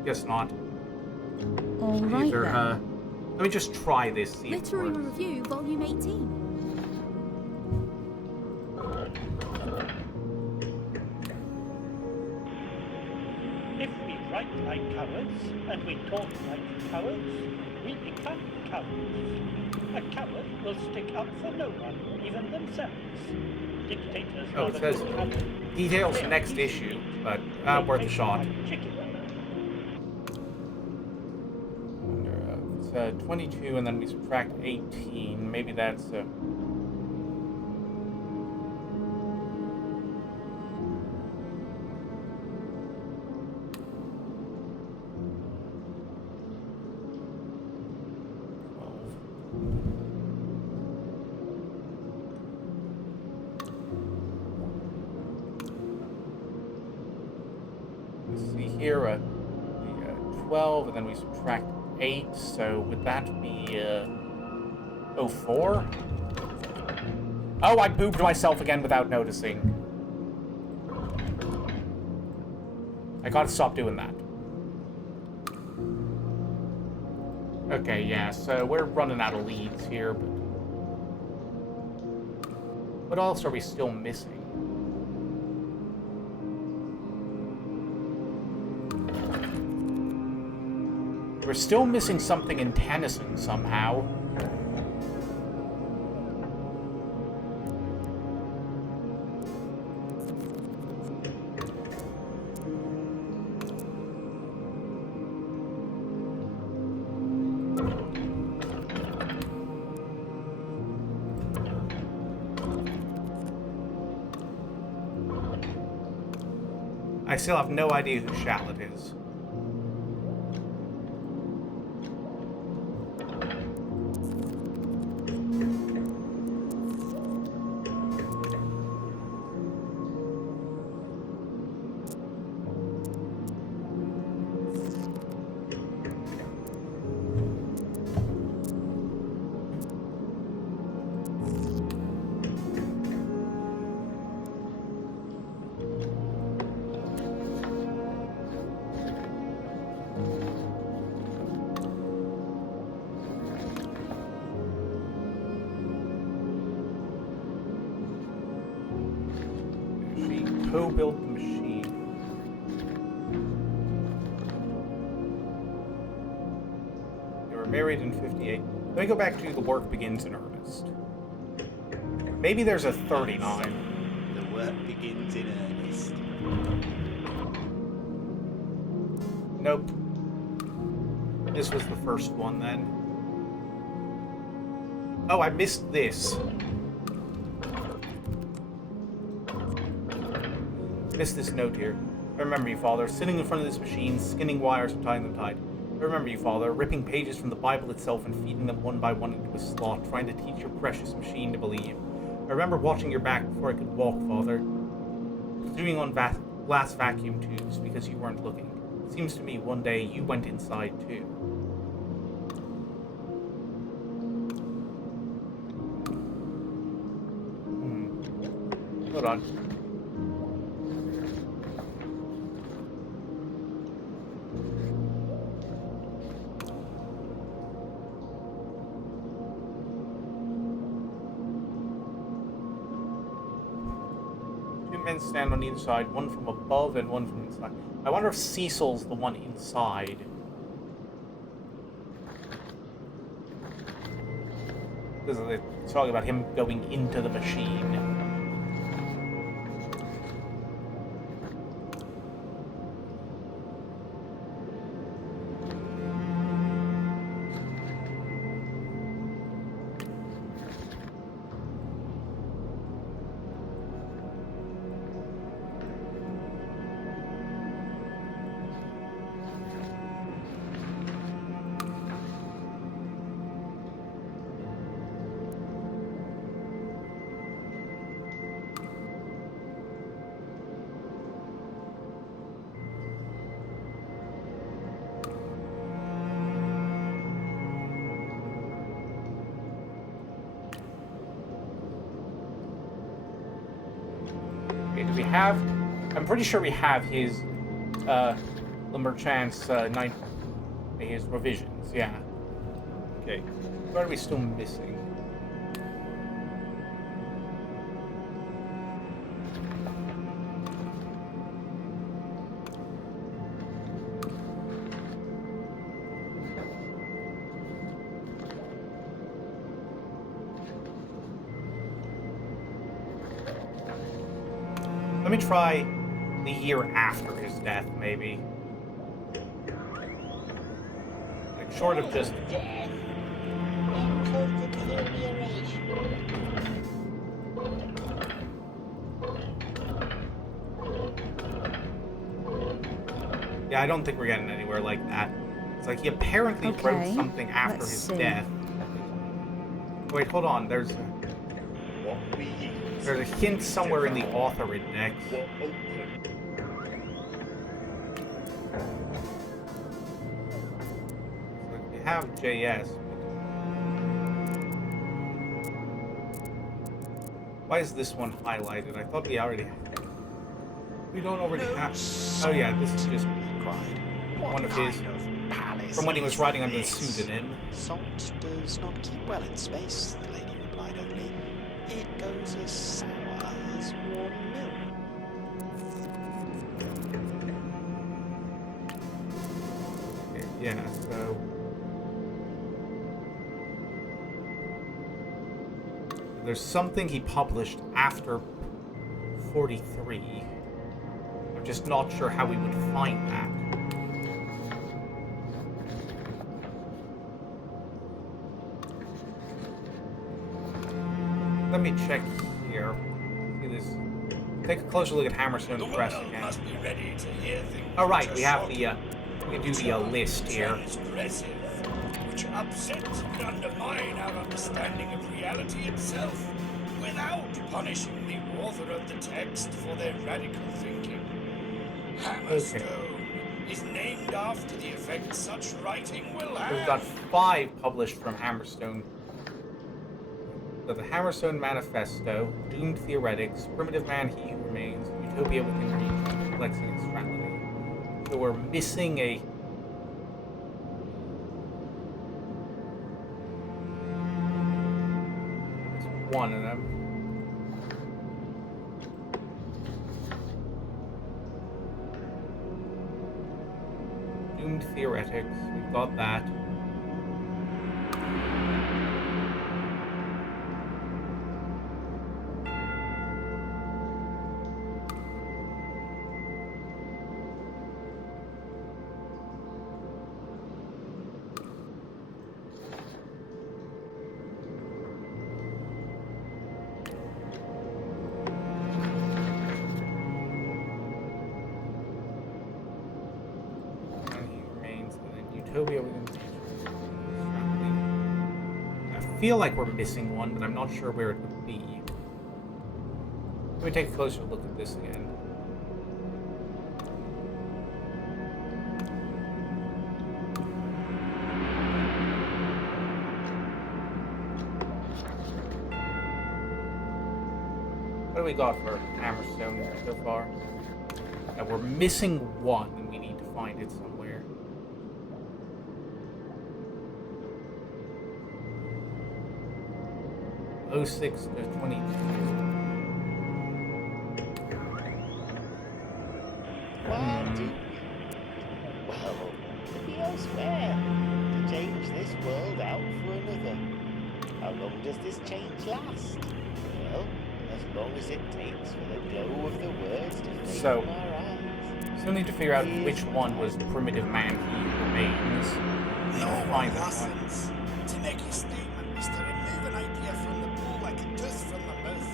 Guess not. All right Either, then. let me just try this. See if it Literary works. Review, Volume 18. If we write like cowards and we talk like cowards, we become cowards. A coward will stick up for no one, even themselves. Dictators Oh, it rather says than cowards. details They are next easy. issue, but worth a shot. It's 22, and then we subtract 18. Maybe that's. See here, 12, and then we subtract 8, so would that be 04? Oh, I booped myself again without noticing. I gotta stop doing that. Okay, yeah, so we're running out of leads here, but What else are we still missing? We're still missing something in Tennyson somehow. I still have no idea who Shallot is. Co-built the machine. They were married in 58. Let me go back to the work begins in earnest. Maybe there's a 39. The work begins in earnest. Nope. This was the first one then. Oh, I missed this. Missed this note here. I remember you, Father, sitting in front of this machine, skinning wires and tying them tight. I remember you, Father, ripping pages from the Bible itself and feeding them one by one into a slot, trying to teach your precious machine to believe. I remember watching your back before I could walk, Father, doing on glass vacuum tubes because you weren't looking. It seems to me one day you went inside too. Hold on. Men stand on either side, one from above and one from inside. I wonder if Cecil's the one inside. Because they're talking about him going into the machine. Do we have... I'm pretty sure we have his, Le Merchant's, his revisions, yeah. Okay. What are we still missing? Let me try the year after his death, maybe. Like, short of just... Yeah, I don't think we're getting anywhere like that. It's like he apparently wrote something after his death. Wait, hold on, there's a hint somewhere in the author index. We have JS. Why is this one highlighted? I thought we already had. We don't already have. Oh yeah, this is just one of his. From when he was writing under the pseudonym. Salt does not keep well in space, the lady replied only. It goes as sour as warm milk. Okay, yeah, so... There's something he published after 43. I'm just not sure how we would find that. Let me check here. See this. Take a closer look at Hammerstone Press again. Must be ready to hear things. Oh right, we have the we can do the list here. Transgressive, which upsets and undermine our understanding of reality itself, without punishing the author of the text for their radical thinking. Hammerstone is named after the effect such writing will have. We've got 5 published from Hammerstone. So the Hammerstone Manifesto, Doomed Theoretics, Primitive Man He Who Remains, Utopia Within Reach, Complexing Extrality. So we're missing a... There's one of them. Doomed Theoretics, we've got that. I feel like we're missing one, but I'm not sure where it would be. Let me take a closer look at this again. What do we got for Hammerstone so far? We're missing one, and we need to find it somewhere. 06 to 22. Why do we? Well, to be elsewhere. To change this world out for another. How long does this change last? Well, as long as it takes for the glow of the words to fade So, from our eyes. Still need to figure out which one was Primitive Man He Remains. No find one that one. listens. To make a statement is to remove an idea from the bull like a tooth from the mouth,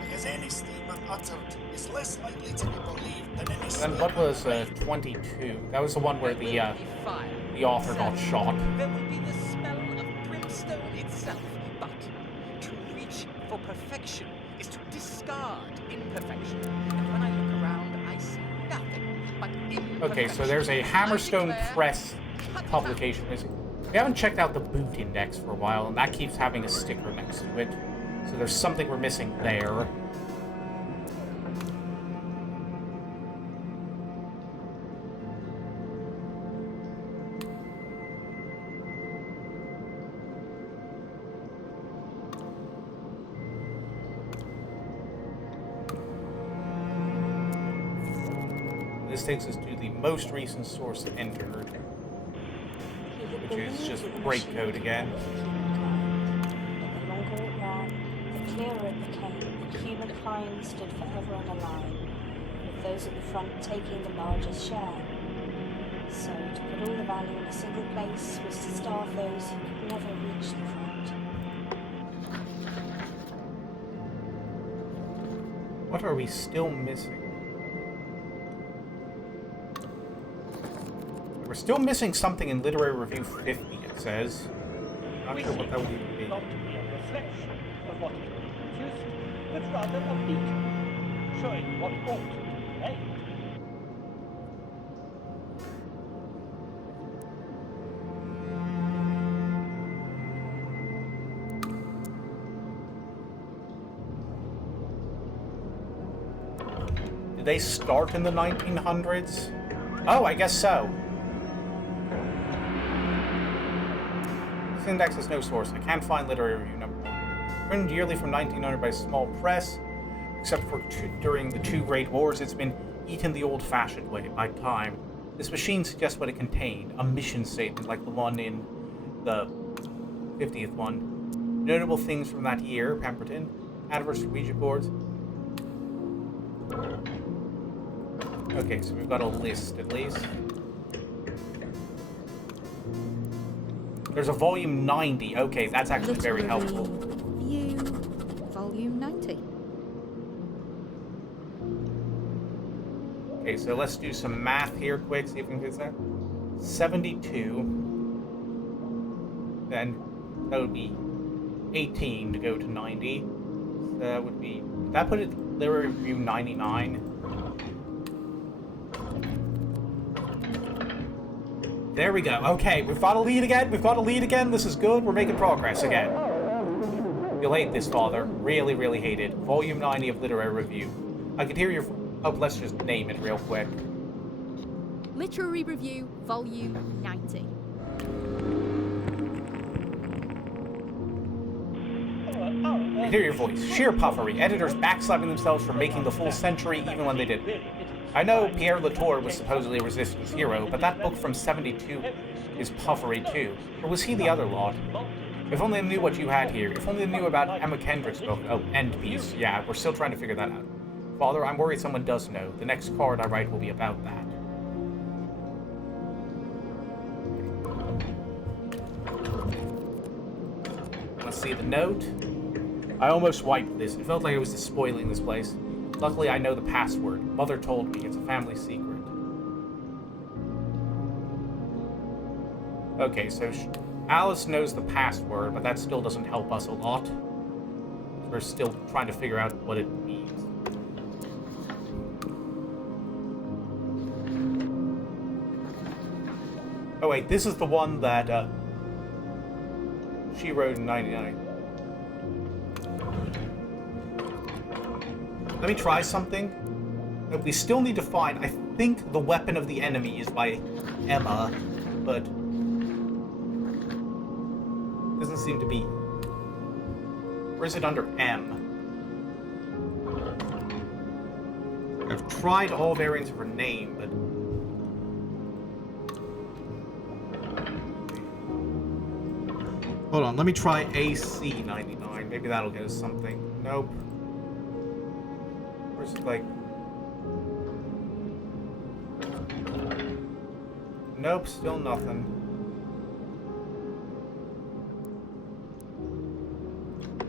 because any statement uttered is less likely to be believed than any Then statement what was read. 22? That was the one where the author got shot. There will be the smell of brimstone itself, but to reach for perfection is to discard imperfection. And when I look around, I see nothing but imperfection. Okay, so there's a Hammerstone Press publication missing. We haven't checked out the boot index for a while, and that keeps having a sticker next to it. So there's something we're missing there. This takes us to the most recent source entered, which is just breakcode again. The longer it ran, the clearer it became that humankind stood forever on a line, with those at the front taking the largest share. So to put all the value in a single place was to starve those who could never reach the front. What are we still missing? We're still missing something in Literary Review 50, it says. Not sure what that would even be. Not to be a reflection of what is being produced, but rather a beacon, showing what ought to be made. Did they start in the 1900s? Oh, I guess so. This index has no source. I can't find Literary Review number 1. Printed yearly from 1900 by a small press, except for during the 2 Great Wars, it's been eaten the old-fashioned way, by time. This machine suggests what it contained, a mission statement like the one in the 50th one. Notable things from that year, Pemberton, anniversary Ouija boards. Okay, so we've got a list at least. There's a volume 90. Okay, that's actually very helpful. View volume 90. Okay, so let's do some math here quick, see if we can get that. 72. Then that would be 18 to go to 90. So that would be... That put it literary review 99. There we go. Okay, we've got a lead again. We've got a lead again. This is good. We're making progress again. You'll hate this, Father. Really, really hate it. Volume 90 of Literary Review. I could hear your... Oh, let's just name it real quick. Literary Review, volume 90. I can hear your voice. Sheer puffery. Editors backslapping themselves for making the full century even when they didn't. I know Pierre Latour was supposedly a resistance hero, but that book from 72 is puffery too. Or was he the other lot? If only I knew what you had here. If only I knew about Emma Kendrick's book. Oh, End Piece. Yeah, we're still trying to figure that out. Father, I'm worried someone does know. The next card I write will be about that. Let's see the note. I almost wiped this. It felt like I was just spoiling this place. Luckily, I know the password. Mother told me. It's a family secret. Okay, so Alice knows the password, but that still doesn't help us a lot. We're still trying to figure out what it means. Oh wait, this is the one that she wrote in 99. Let me try something. We still need to find, I think the weapon of the enemy is by Emma, but doesn't seem to be. Or is it under M? I've tried all variants of her name, but hold on, let me try AC99. Maybe that'll get us something. Nope. Or is it like... Nope, still nothing.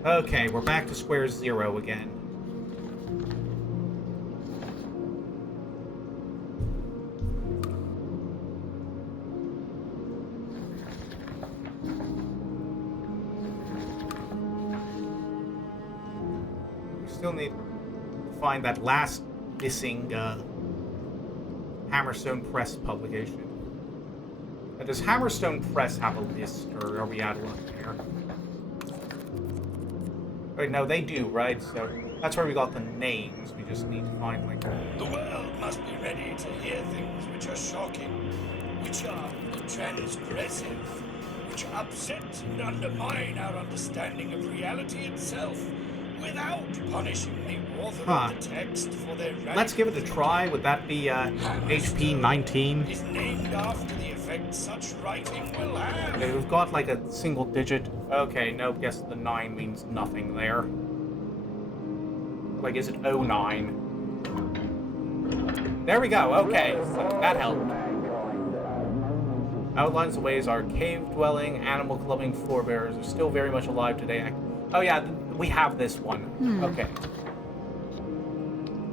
Okay, we're back to square zero again. Still need to find that last missing Hammerstone Press publication. Does Hammerstone Press have a list, or are we out of luck here? Wait, no, they do, right? So that's where we got the names. We just need to find, like... The world must be ready to hear things which are shocking, which are transgressive, which upset and undermine our understanding of reality itself, without punishing the author of the text for their radical... Let's give it a try. Would that be HP 19? Is named after the effect such writing will have. Okay, we've got like a single digit. Okay, no, guess the 9 means nothing there. Like, is it 09? There we go. Okay, so that helped. Outlines the ways our cave-dwelling, animal-clubbing forebears are still very much alive today. Oh yeah, we have this one. Okay.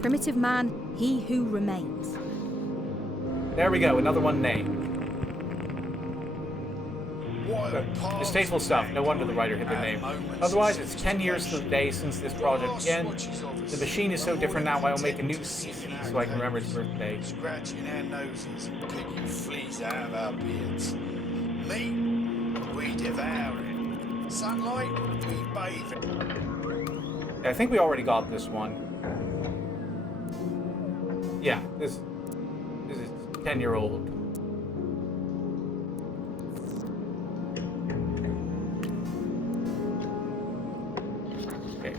Primitive man, he who remains. There we go, another one named. Distasteful stuff. No wonder the writer hid their name. Otherwise, it's 10 years to the day since this project began. The machine is so different now, I'll make a new CC so I can remember its birthday. Scratching our noses, picking fleas out of our beards. Meat, we devour it. Sunlight, we bathe it. Yeah, I think we already got this one. Yeah, this is 10-year-old.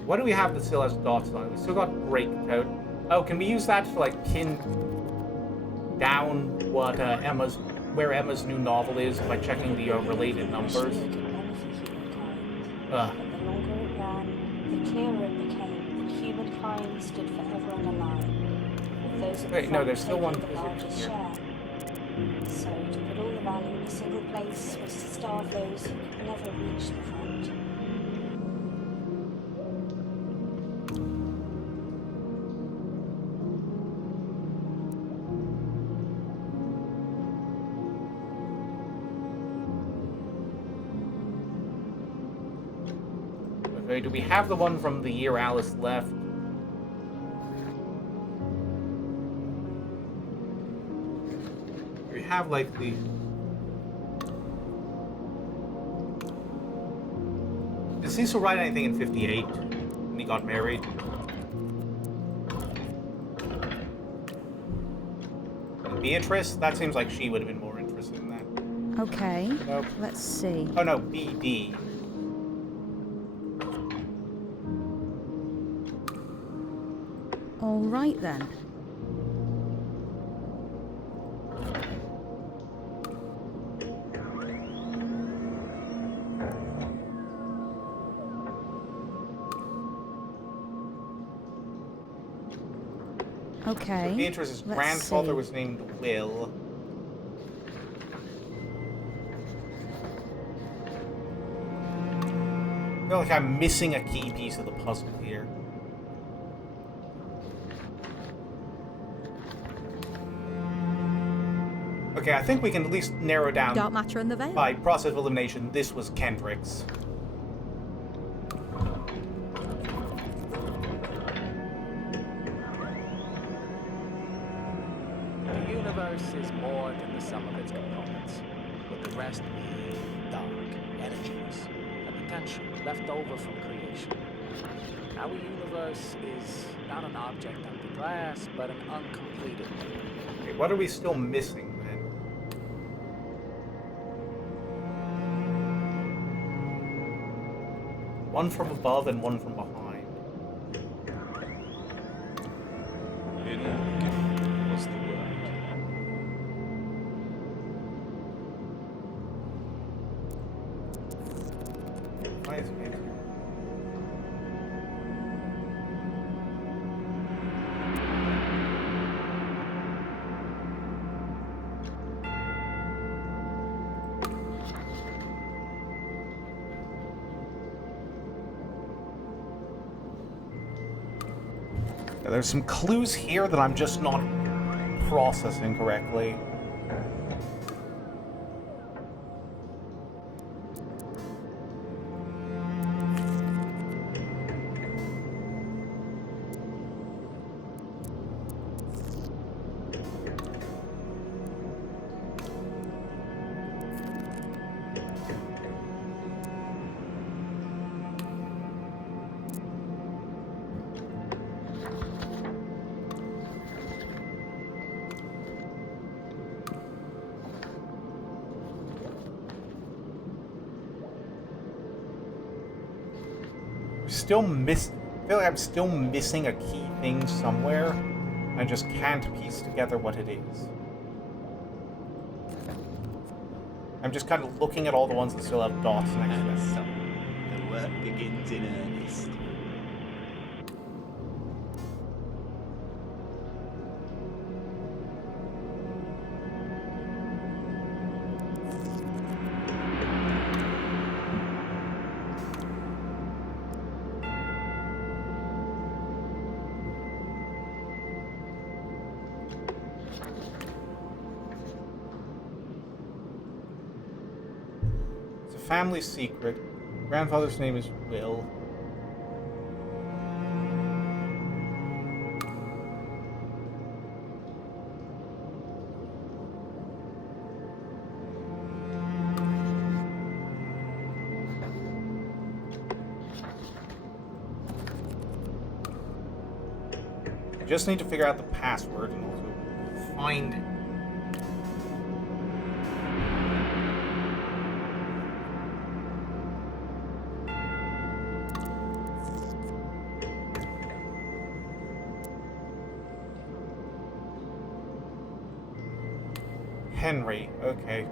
What do we have that still has dots on it? We still got breakcoat. Oh, can we use that to like pin down what where Emma's new novel is by checking the related numbers? Could benefit humankind. Ugh. But the longer it ran, the clearer it became that humankind stood forever in a line, with those at the Wait, no, front there's still one taking the position largest here. share. So to put all the value in a single place was to starve those who could never reach the front. Okay, do we have the one from the year Alice left? We have like the... Did Cecil write anything in 58 when he got married? And Beatrice? That seems like she would have been more interested in that. Okay, Nope. let's see. Oh no, BD. All right then. Okay. Beatrice's let's grandfather see. was named Will. I feel like I'm missing a key piece of the puzzle here. Okay, I think we can at least narrow down Dark matter in the veil. by process of elimination. This was Kendrick's. The universe is more than the sum of its components, with the rest being dark energies, a potential left over from creation. Our universe is not an object under glass, but an uncompleted one. Okay, what are we still missing then? One from above and one from behind. In the beginning was the Word. Why is it here? Yeah, there's some clues here that I'm just not processing correctly. I feel like I'm still missing a key thing somewhere. I just can't piece together what it is. I'm just kind of looking at all the ones that still have dots next to And them. so, the work begins in earnest. It's a family secret. Grandfather's name is Will. I just need to figure out the password and also find it. Henry. Okay.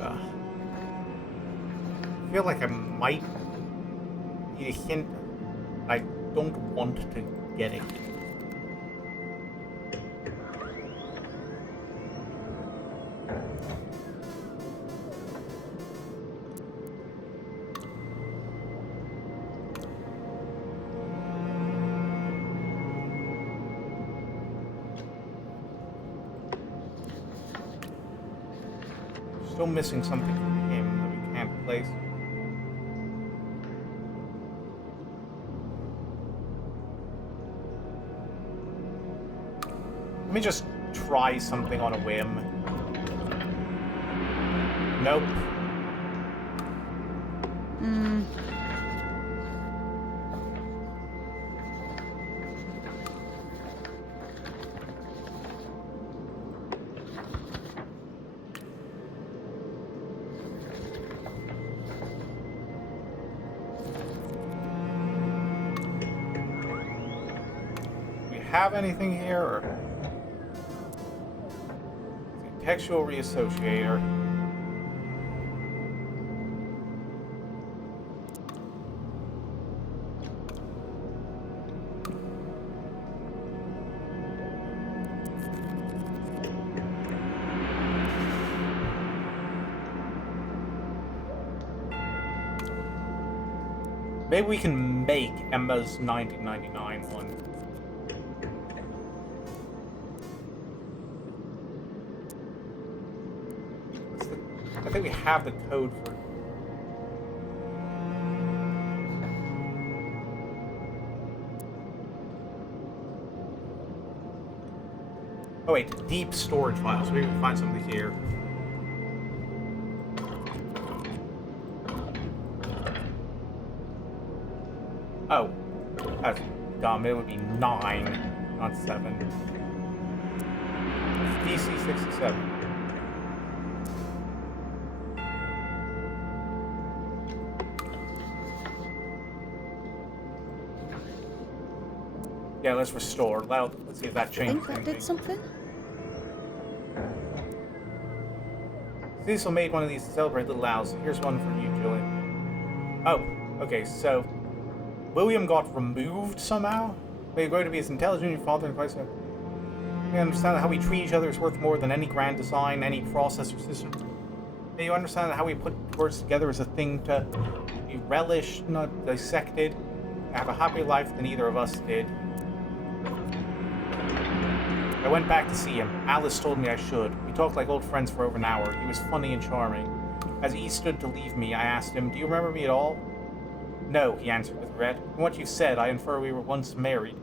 I feel like I might need a hint. I don't want to get it. Still missing something from him that we can't place. Let me just try something on a whim. Nope. Do we have anything here? Or... Textual reassociator. Maybe we can make Emma's 1999 one. I think we have the code for... Oh wait, deep storage files. Maybe we can find something here. Oh, that's dumb. It would be 9, not 7. DC 67. Yeah, let's restore. Let's see if that I changed think that anything. did something. Cecil made one of these to celebrate Little Alice. Here's one for you, Julie. Oh, okay, so William got removed somehow? May you grow to be as intelligent as your father and vice versa. May you understand that how we treat each other is worth more than any grand design, any process or system. May you understand that how we put words together is a thing to be relished, not dissected. Have a happier life than either of us did. I went back to see him. Alice told me I should. We talked like old friends for over an hour. He was funny and charming. As he stood to leave me, I asked him, "Do you remember me at all?" "No," he answered with regret. "From what you said, I infer we were once married.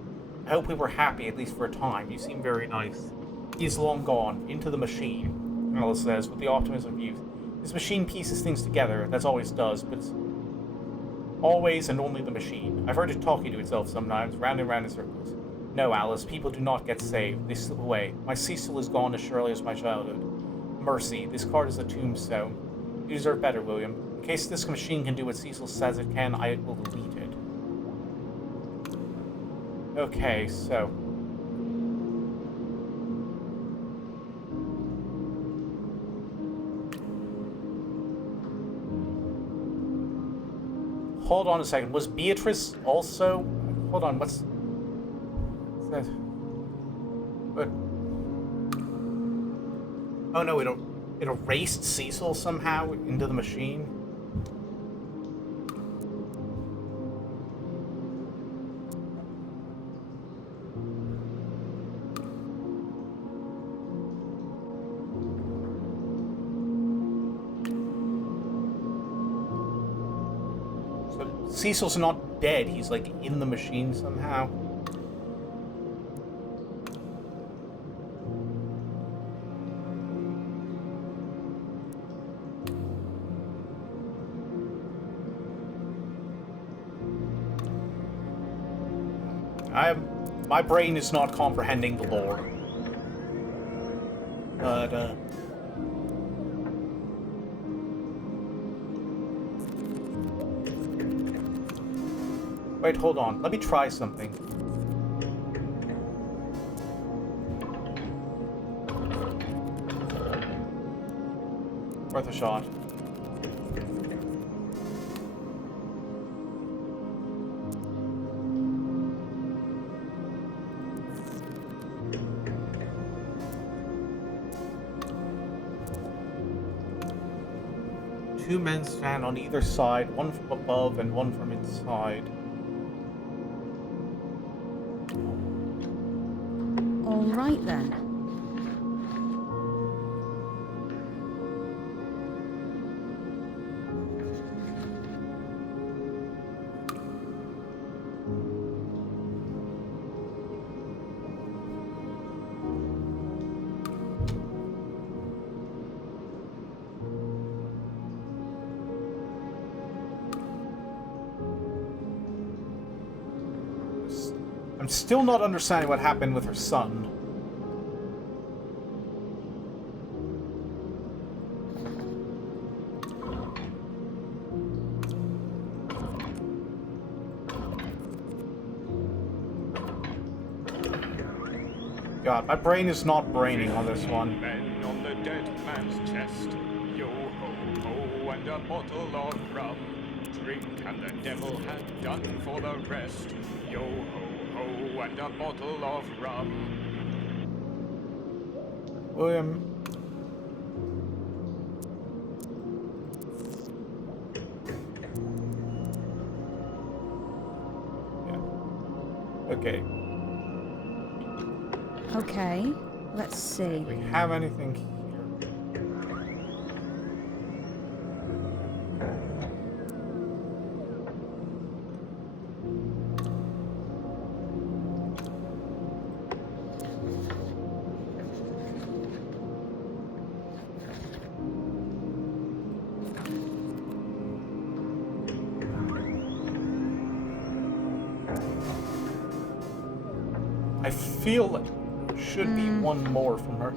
I hope we were happy, at least for a time. You seem very nice." "He is long gone. Into the machine," Alice says, with the optimism of youth. "This machine pieces things together. That's always does, but it's always and only the machine. I've heard it talking to itself sometimes, round and round in circles. No, Alice, people do not get saved. They slip away. My Cecil is gone as surely as my childhood. Mercy, this card is a tombstone. You deserve better, William. In case this machine can do what Cecil says it can, I will delete it." Okay, so... Hold on a second. Was Beatrice also... Hold on, what's that? But... Oh no, it erased Cecil somehow into the machine? So Cecil's not dead, he's like in the machine somehow. My brain is not comprehending the lore. But, wait, hold on. Let me try something. Worth a shot. Two men stand on either side, one from above and one from inside. All right then. I'm still not understanding what happened with her son. God, my brain is not braining on this one. Men on the dead man's chest. Yo ho ho, and a bottle of rum. Drink and the devil had done for the rest. Yo ho ho, and a bottle of rum. William. Yeah. Okay. Okay, let's see. Do we have anything here? I feel like there should be one more from her.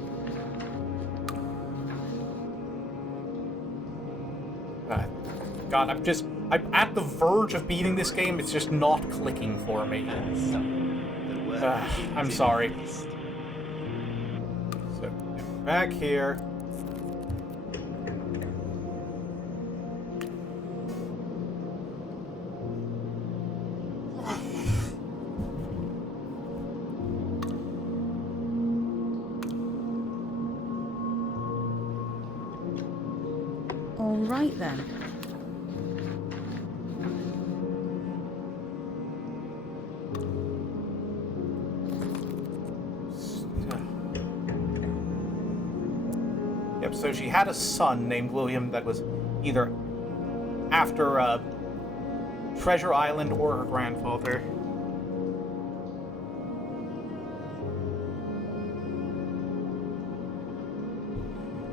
God, I'm at the verge of beating this game. It's just not clicking for me. I'm sorry. So, back here. All right then. Yep, so she had a son named William that was either after Treasure Island or her grandfather.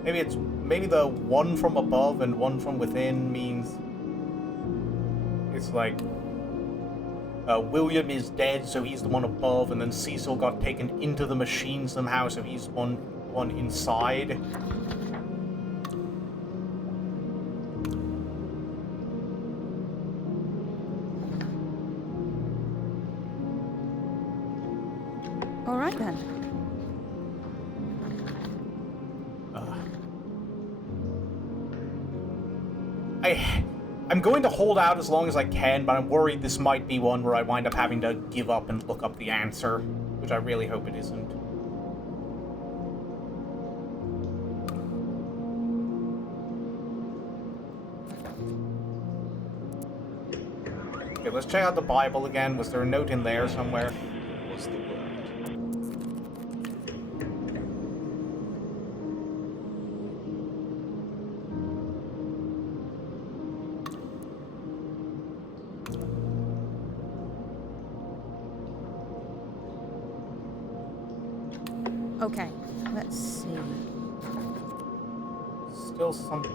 Maybe the one from above and one from within means it's like William is dead, so he's the one above, and then Cecil got taken into the machine somehow, so he's one inside. All right then. I'm going to hold out as long as I can, but I'm worried this might be one where I wind up having to give up and look up the answer, which I really hope it isn't. Okay, let's check out the Bible again. Was there a note in there somewhere? Was the word. Okay, let's see. Still something.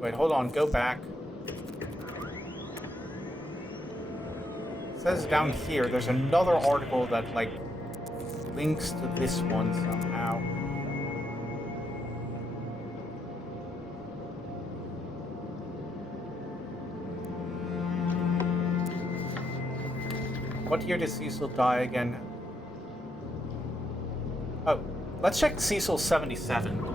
Wait, hold on, go back. It says down here, there's another article that, like, links to this one somehow. What year did Cecil die again? Oh, let's check Cecil 77.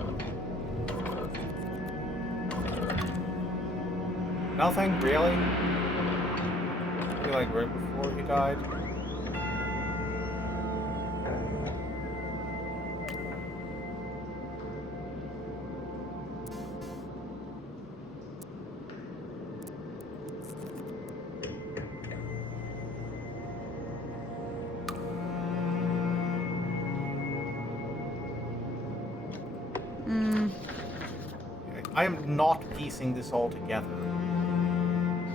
Nothing, really? Maybe like right before he died. I am not piecing this all together.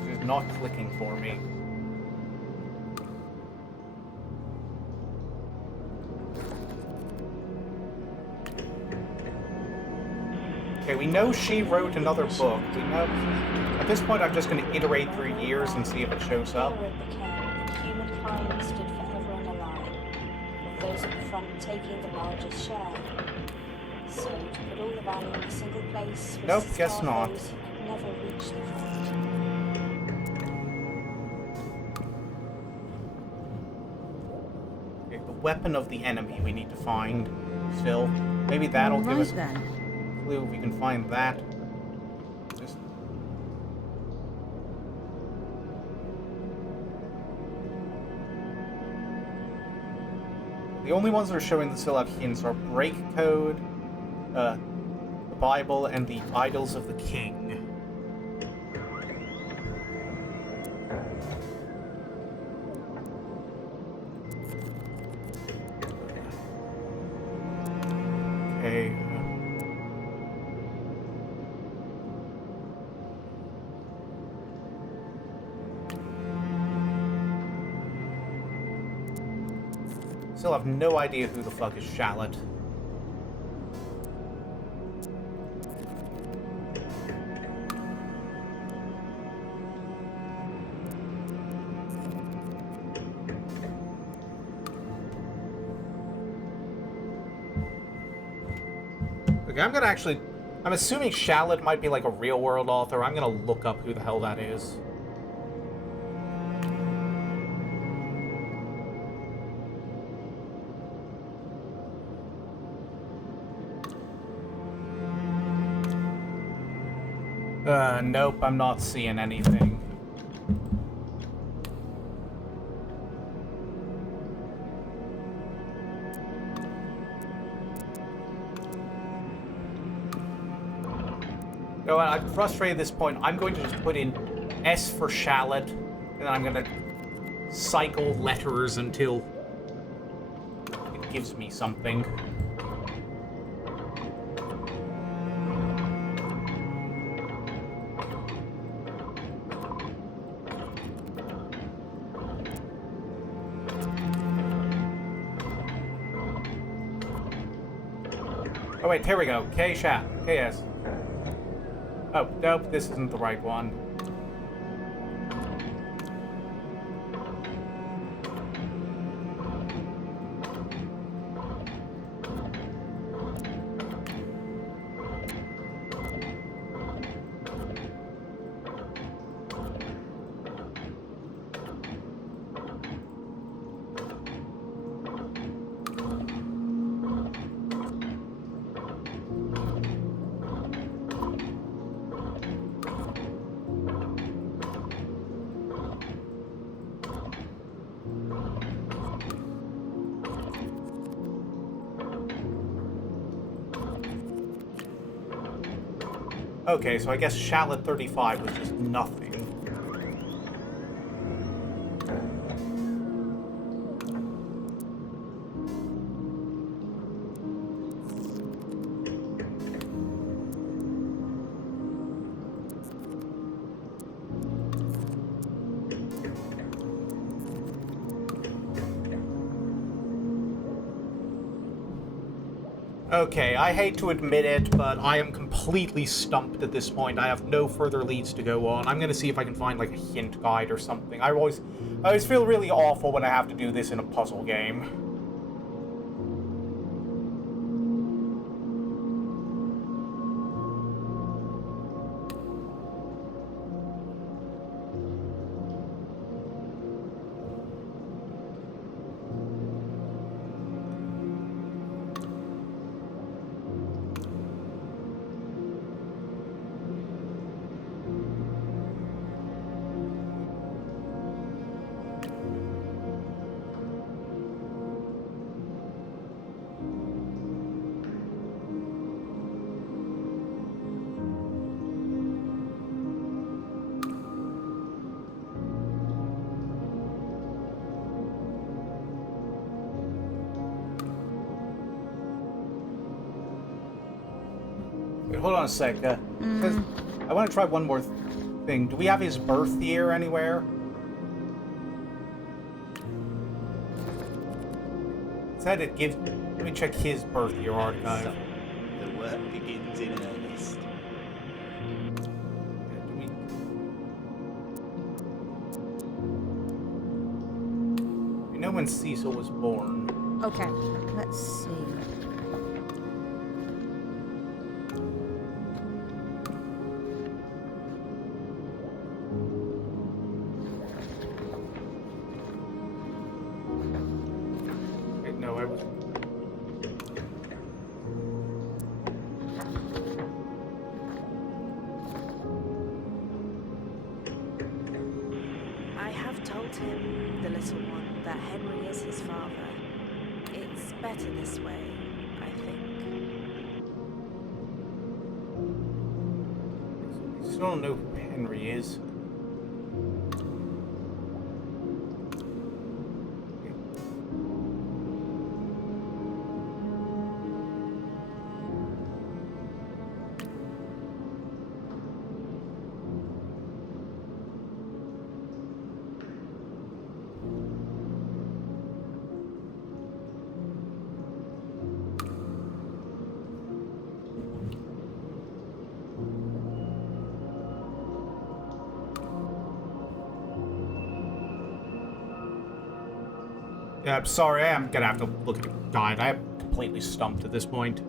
This is not clicking for me. Okay, we know she wrote another book. We know. At this point, I'm just going to iterate through years and see if it shows up. Humankind stood forever in a line, with those at the front taking the largest share. So, to put all the value in a single place was Nope, to guess starve not. those who could never reach the front. Okay, the weapon of the enemy we need to find still. Maybe that'll give us then. a clue if we can find that. Just... The only ones that are showing that still have hints are Break Code, the Bible, and the Idols of the King. Okay. Still have no idea who the fuck is Shallot. Okay, I'm assuming Shallot might be like a real world author. I'm gonna look up who the hell that is. Nope, I'm not seeing anything. You know what, I'm frustrated at this point. I'm going to just put in S for Shallot, and then I'm going to cycle letters until it gives me something. Oh wait, here we go. K-Shat. KS. Oh, nope, this isn't the right one. Okay, so I guess Shallot 35 was just nothing. Okay, I hate to admit it, but I am completely stumped at this point. I have no further leads to go on. I'm gonna see if I can find like a hint guide or something. I always feel really awful when I have to do this in a puzzle game. Wait, hold on a sec. 'Cause I want to try one more thing. Do we have his birth year anywhere? It said it gives. Let me check his birth year archive. So, the work begins in earnest. We know when Cecil was born. Okay, let's see. Wait, no, I was. I have told him, the little one, that Henry is his father. It's better this way, I think. I still don't know who Henry is. Yeah, I'm sorry, I am gonna have to look at the guide. I am completely stumped at this point.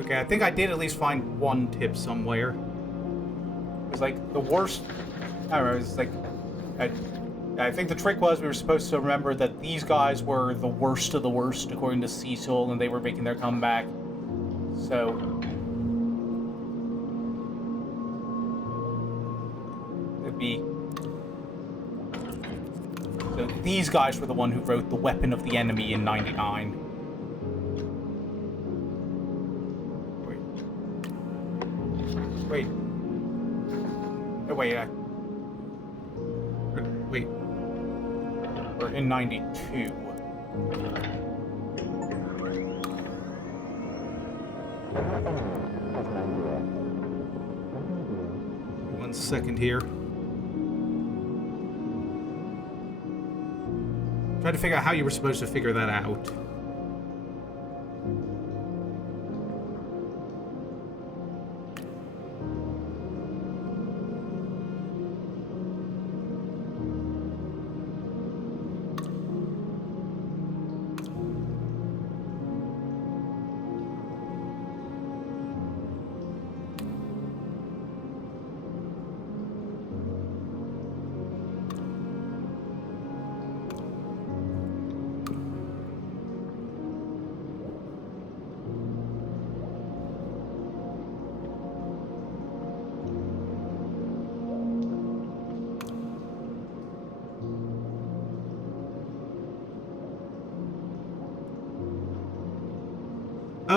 Okay, I think I did at least find one tip somewhere. It was like the worst. I don't know. It was like I think the trick was we were supposed to remember that these guys were the worst of the worst according to Cecil, and they were making their comeback. So it'd be. So these guys were the one who wrote The Weapon of the Enemy in '99. Wait. Oh, wait, wait. We're in 92. One second here. Try to figure out how you were supposed to figure that out.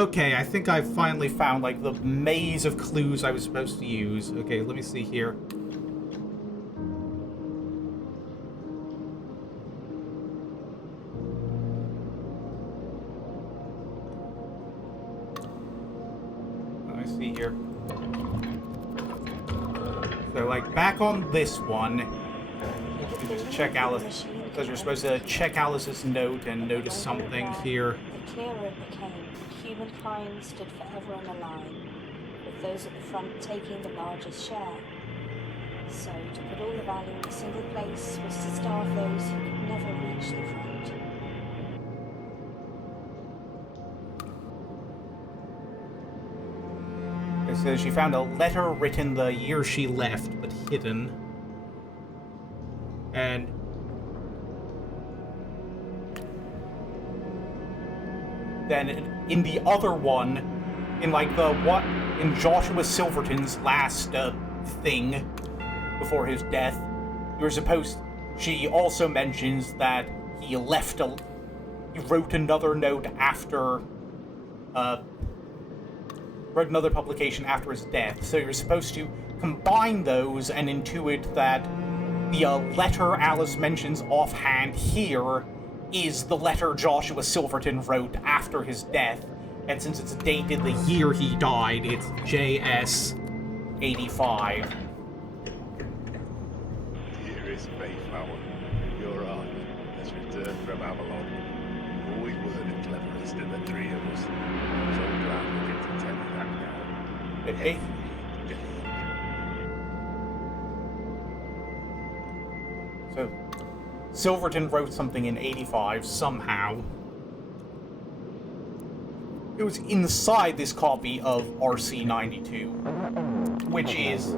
Okay, I think I finally found, like, the maze of clues I was supposed to use. Okay, let me see here. Let me see here. So, like, back on this one, you just check Alice, because you're supposed to check Alice's note and notice something here. The clearer it became, humankind stood forever in a line, with those at the front taking the largest share. So, to put all the value in a single place was to starve those who could never reach the front. It says she found a letter written the year she left, but hidden. And then in the other one, in like in Joshua Silverton's last thing before his death, she also mentions that he wrote another note after, wrote another publication after his death. So you're supposed to combine those and intuit that the letter Alice mentions offhand here is the letter Joshua Silverton wrote after his death. And since it's dated the year he died, it's JS 85. Dearest Mayflower, your aunt has returned from Avalon. Always were the cleverest of the three of us. I'm so glad we get to tell you that now. Every day. So, Silverton wrote something in 85 somehow. It was inside this copy of RC-92, which is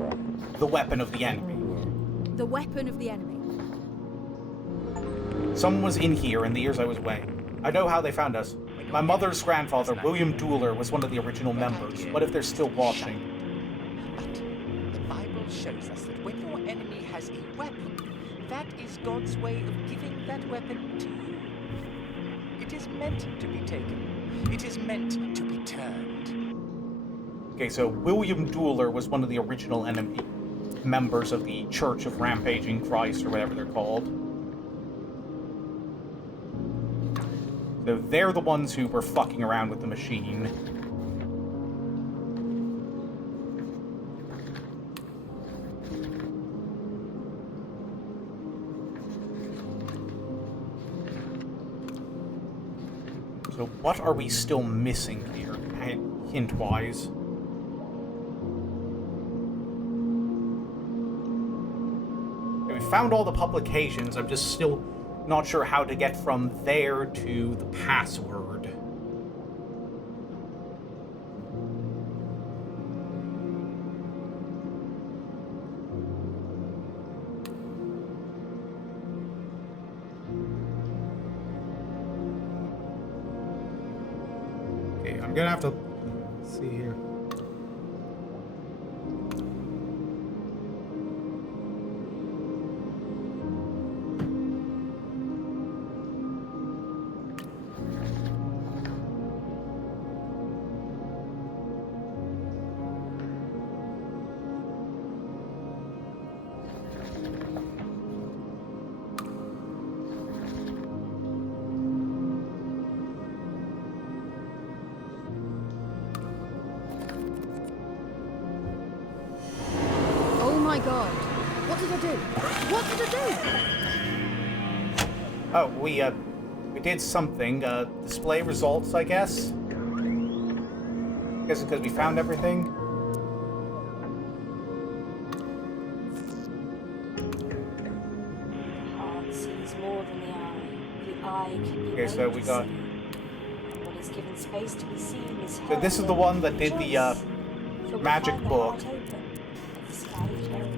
the weapon of the enemy. The weapon of the enemy. Someone was in here in the years I was away. I know how they found us. My mother's grandfather, William Dooler, was one of the original members. What if they're still watching? But the Bible shows us that when your enemy has a weapon, that is God's way of giving that weapon to you. It is meant to be taken. It is meant to be turned. Okay, so William Dooler was one of the original enemy members of the Church of Rampaging Christ, or whatever they're called. So they're the ones who were fucking around with the machine. So what are we still missing here, hint-wise? We found all the publications, I'm just still not sure how to get from there to the password. Okay, I'm gonna have to see here. Oh my god. What did I do? What did I do? Oh, we did something. Display results, I guess? I guess it's because we found everything. Heart sees more than the eye. The eye can be Okay, so we got... What is given space to be seen is So this is the one that did the magic book.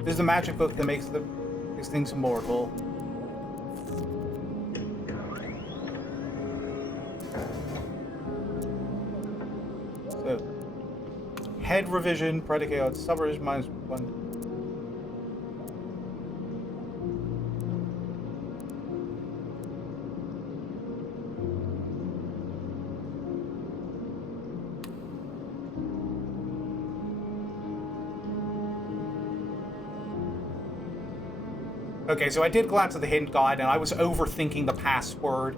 This is the magic book that makes things immortal. So, head revision, predicate on subrevision -1. Okay, so I did glance at the hint guide, and I was overthinking the password.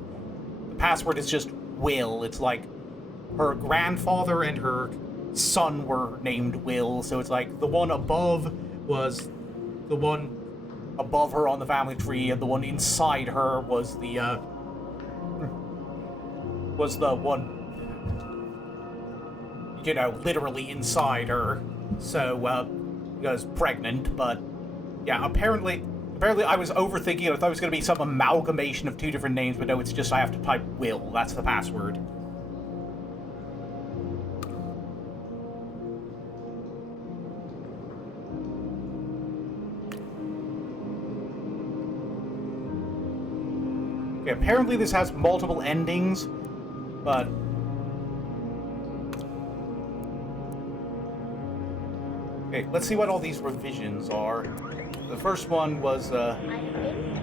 The password is just Will. It's like her grandfather and her son were named Will, so it's like the one above was the one above her on the family tree, and the one inside her was the one, you know, literally inside her. So, was pregnant, but yeah, apparently I was overthinking it. I thought it was going to be some amalgamation of two different names, but no, it's just I have to type Will. That's the password. Okay, apparently this has multiple endings, but... Okay, let's see what all these revisions are. The first one was, I've been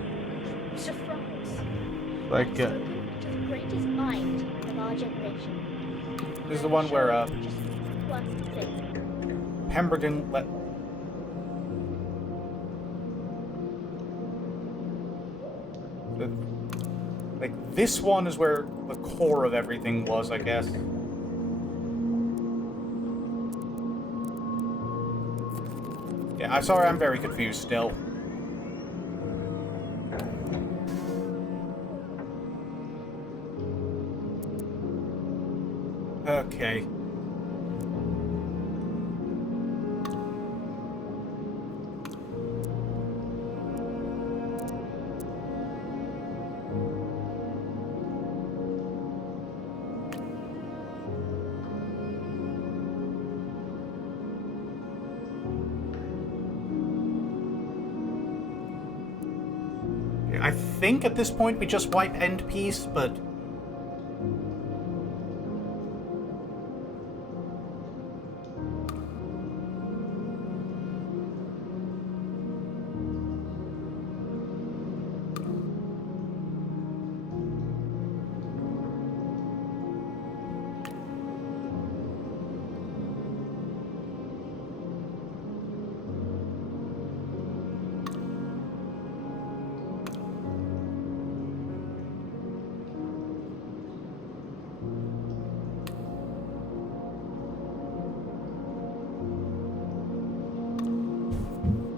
surprised. like, To the greatest mind of our generation. this is the one where, Just one thing. Pemberton let... Like, this one is where the core of everything was, I guess. Yeah, I'm sorry, I'm very confused still. Okay. I think at this point we just wipe end piece, but...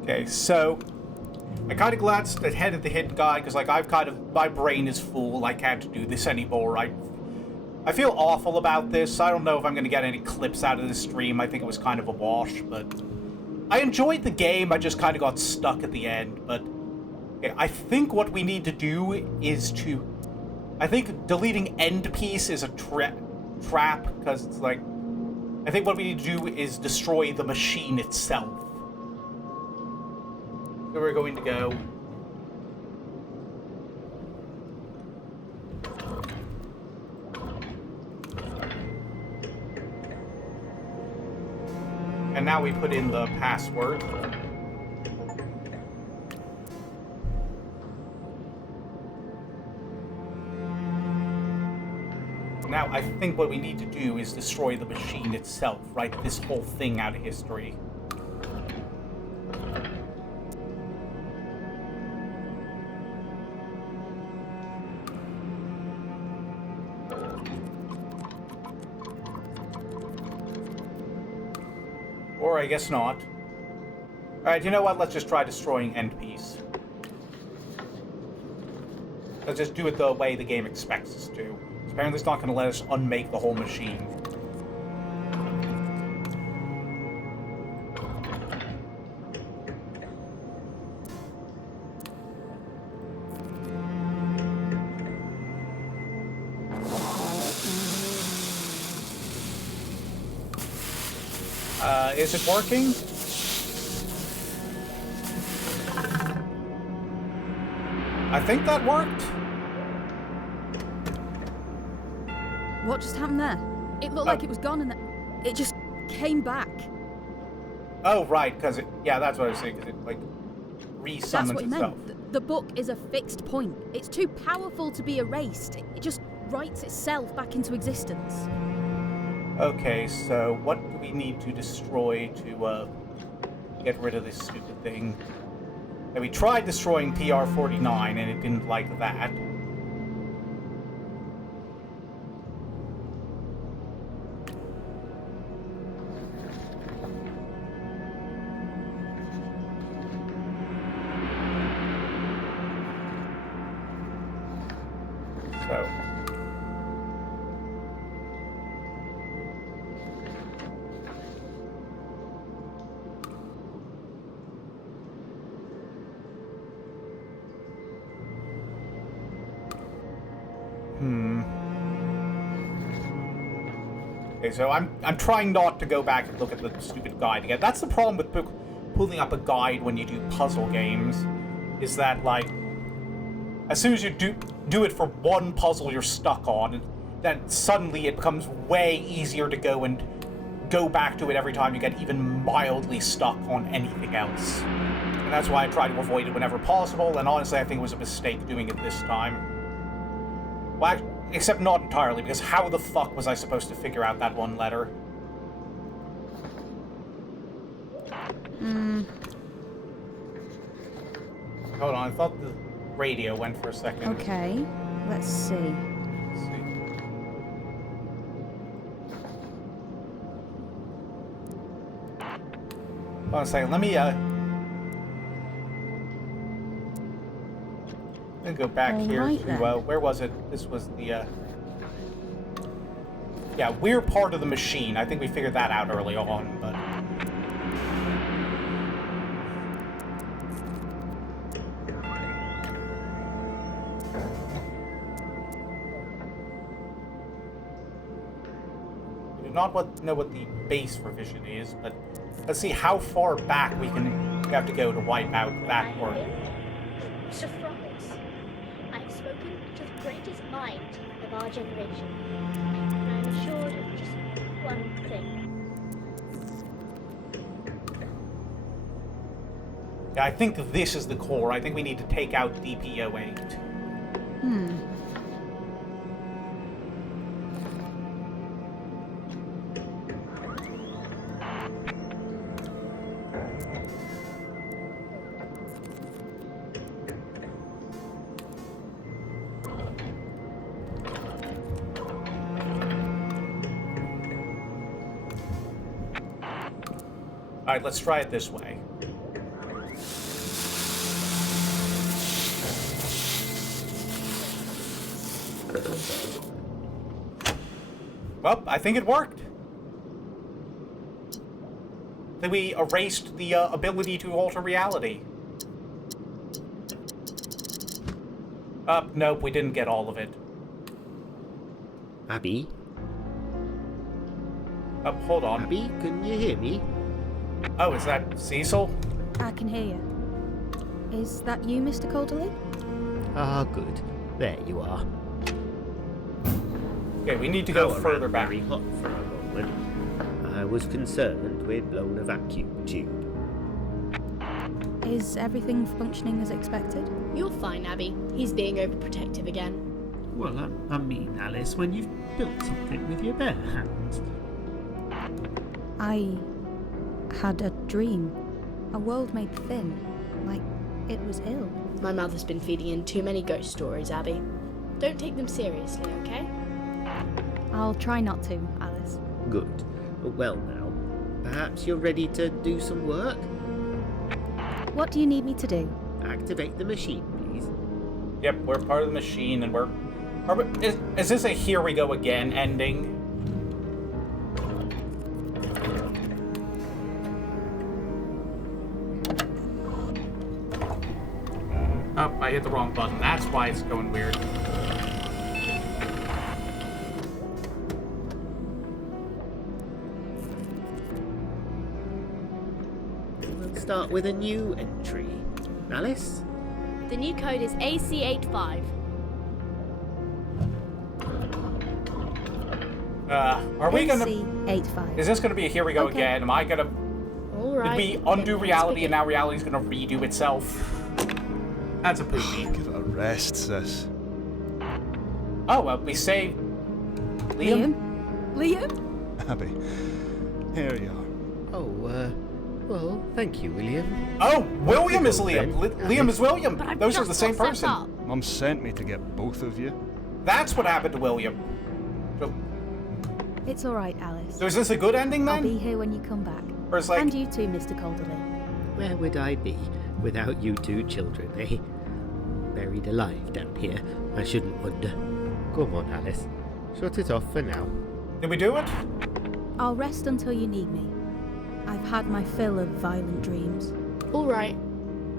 Okay, so I kind of glanced ahead at the hidden guide because, like, my brain is full. I can't do this anymore. I feel awful about this. I don't know if I'm going to get any clips out of this stream. I think it was kind of a wash, but I enjoyed the game. I just kind of got stuck at the end. But okay, I think what we need to do is I think deleting end piece is a trap because it's like, I think what we need to do is destroy the machine itself. So we're going to go. And now we put in the password. Now I think what we need to do is destroy the machine itself, write this whole thing out of history. Or I guess not. Alright, you know what? Let's just try destroying end piece. Let's just do it the way the game expects us to. Apparently it's not going to let us unmake the whole machine. Is it working? I think that worked. What just happened there? It looked like it was gone and then it just came back. Oh, right, because it... Yeah, that's what I was saying, because it, like, resummons That's what it itself. meant. The book is a fixed point. It's too powerful to be erased. It just writes itself back into existence. Okay, so what do we need to destroy to get rid of this stupid thing? And we tried destroying TR-49, and it didn't like that. So... Okay, so I'm trying not to go back and look at the stupid guide again. That's the problem with pulling up a guide when you do puzzle games, is that, like, as soon as you do it for one puzzle you're stuck on, then suddenly it becomes way easier to go back to it every time you get even mildly stuck on anything else. And that's why I try to avoid it whenever possible, and honestly I think it was a mistake doing it this time. Well, except not entirely, because how the fuck was I supposed to figure out that one letter? Hold on, I thought the radio went for a second. Okay, let's see. Hold on a second, let me go back here Right to, where was it? This was the, yeah, we're part of the machine. I think we figured that out early on, but... We do not know what the base revision is, but let's see how far back we have to go to wipe out that work. Surprise! I've spoken to the greatest mind of our generation. I'm assured of just one thing. Yeah, I think this is the core. I think we need to take out DP-08. Alright, let's try it this way. Well, I think it worked. I think we erased the ability to alter reality. Nope, we didn't get all of it. Abby? Hold on. Abby, can you hear me? Oh, is that Cecil? I can hear you. Is that you, Mr. Calderly? Ah, good. There you are. Okay, we need to go further back. Very hot for a moment. I was concerned we'd blown a vacuum tube. Is everything functioning as expected? You're fine, Abby. He's being overprotective again. Well, I mean, Alice, when you've built something with your bare hands. I had a dream. A world made thin, like it was ill. My mother's been feeding in too many ghost stories, Abby. Don't take them seriously, okay? I'll try not to, Alice. Good. Well now, perhaps you're ready to do some work? What do you need me to do? Activate the machine, please. Yep, we're part of the machine, and is this a here we go again ending? Oh, I hit the wrong button. That's why it's going weird. We'll start with a new entry. Alice? The new code is AC85. Are we gonna... AC85. Is this gonna be a here we go again? Am I gonna... Alright. Did we undo reality and now reality's gonna redo itself? That's a poopy. Give it a rest, sis. Oh, well, we saved... Liam? Liam? Abby, here you are. Oh, Well, thank you, William. Oh, William is Go Liam. then. Liam is William. But I've Those are just the same got set person. up. Mum sent me to get both of you. That's what happened to William. It's all right, Alice. So is this a good ending I'll then? be here when you come back. Or it's like, And you too, Mr. Calderley. Where would I be without you two children, eh? Buried alive down here, I shouldn't wonder. Come on, Alice. Shut it off for now. did we do it? I'll rest until you need me. I've had my fill of violent dreams. All right.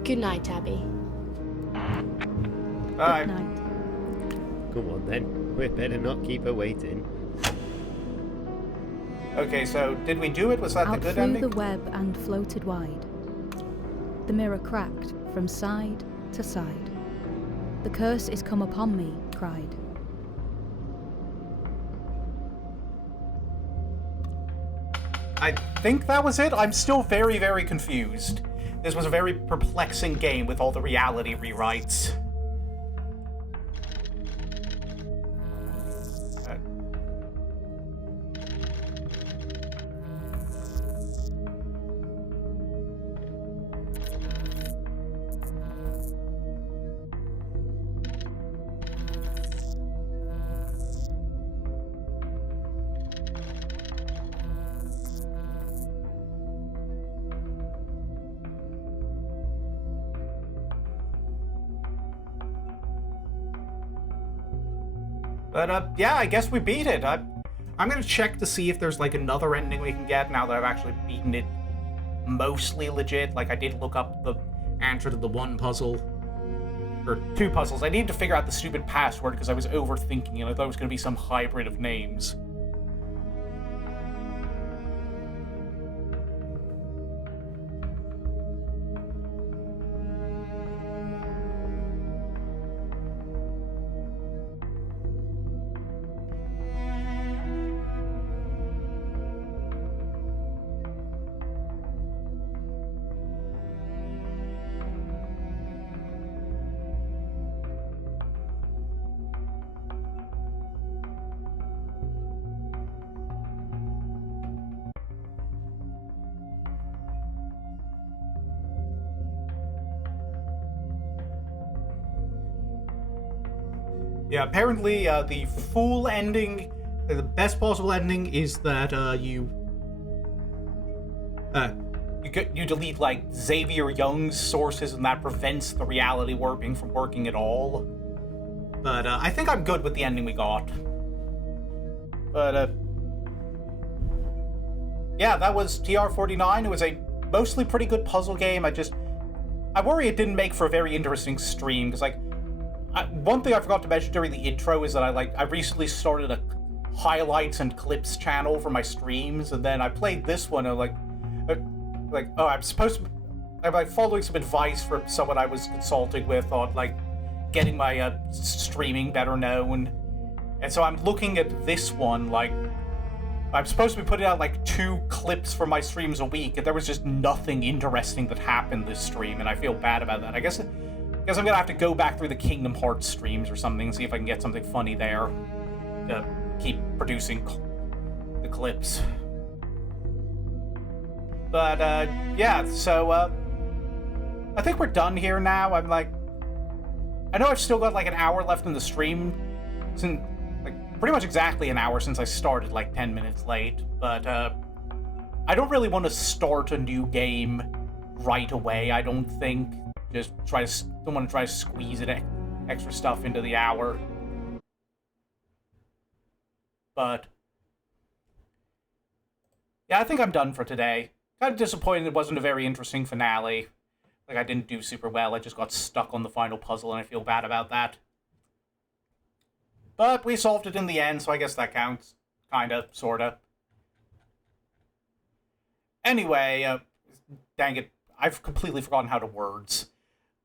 Good night, Abby. Bye. Good night. Come on then. We better not keep her waiting. Okay, so did we do it? Was that the Out good flew ending? the web and floated wide. The mirror cracked from side to side. The curse is come upon me, cried. I think that was it. I'm still very, very confused. This was a very perplexing game with all the reality rewrites. But, yeah, I guess we beat it. I'm gonna check to see if there's, like, another ending we can get now that I've actually beaten it mostly legit. Like, I did look up the answer to the one puzzle. Or two puzzles. I needed to figure out the stupid password because I was overthinking it. I thought it was gonna be some hybrid of names. Yeah, apparently the full ending, the best possible ending is that you delete like Xavier Young's sources, and that prevents the reality warping from working at all. But I think I'm good with the ending we got. But yeah, that was TR-49. It was a mostly pretty good puzzle game. I worry it didn't make for a very interesting stream because like. One thing I forgot to mention during the intro is that I recently started a highlights and clips channel for my streams, and then I played this one and I'm following some advice from someone I was consulting with on like getting my streaming better known, and so I'm looking at this one like I'm supposed to be putting out like 2 clips for my streams a week, and there was just nothing interesting that happened this stream, and I feel bad about that. I guess I'm gonna have to go back through the Kingdom Hearts streams or something, see if I can get something funny there to keep producing the clips. But, yeah, so, I think we're done here now. I know I've still got like an hour left in the stream, since, like, pretty much exactly an hour since I started, like 10 minutes late, but, I don't really want to start a new game right away, I don't think. Don't want to try to squeeze extra stuff into the hour. But yeah, I think I'm done for today. Kind of disappointed it wasn't a very interesting finale. Like I didn't do super well. I just got stuck on the final puzzle and I feel bad about that. But we solved it in the end, so I guess that counts. Kinda, sorta. Anyway, dang it, I've completely forgotten how to words.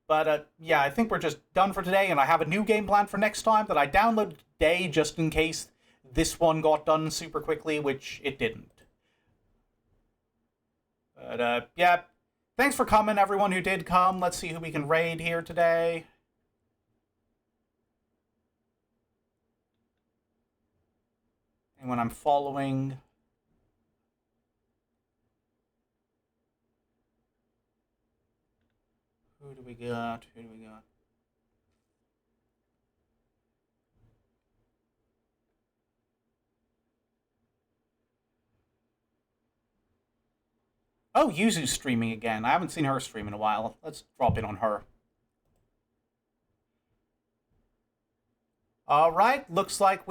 But, yeah, I think we're just done for today, and I have a new game plan for next time that I downloaded today just in case this one got done super quickly, which it didn't. But, yeah, thanks for coming, everyone who did come. Let's see who we can raid here today. Anyone I'm following. Who do we got? Who do we got? Oh, Yuzu's streaming again. I haven't seen her stream in a while. Let's drop in on her. Alright, looks like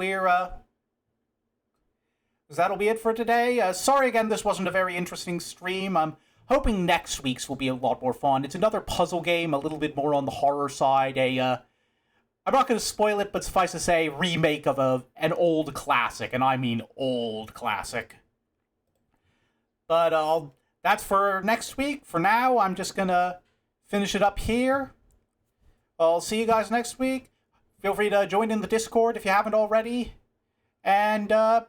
that'll be it for today. Sorry again, this wasn't a very interesting stream. I'm hoping next week's will be a lot more fun. It's another puzzle game, a little bit more on the horror side. I'm not going to spoil it, but suffice to say, remake of an old classic, and I mean old classic. But that's for next week. For now, I'm just going to finish it up here. I'll see you guys next week. Feel free to join in the Discord if you haven't already. And, bye!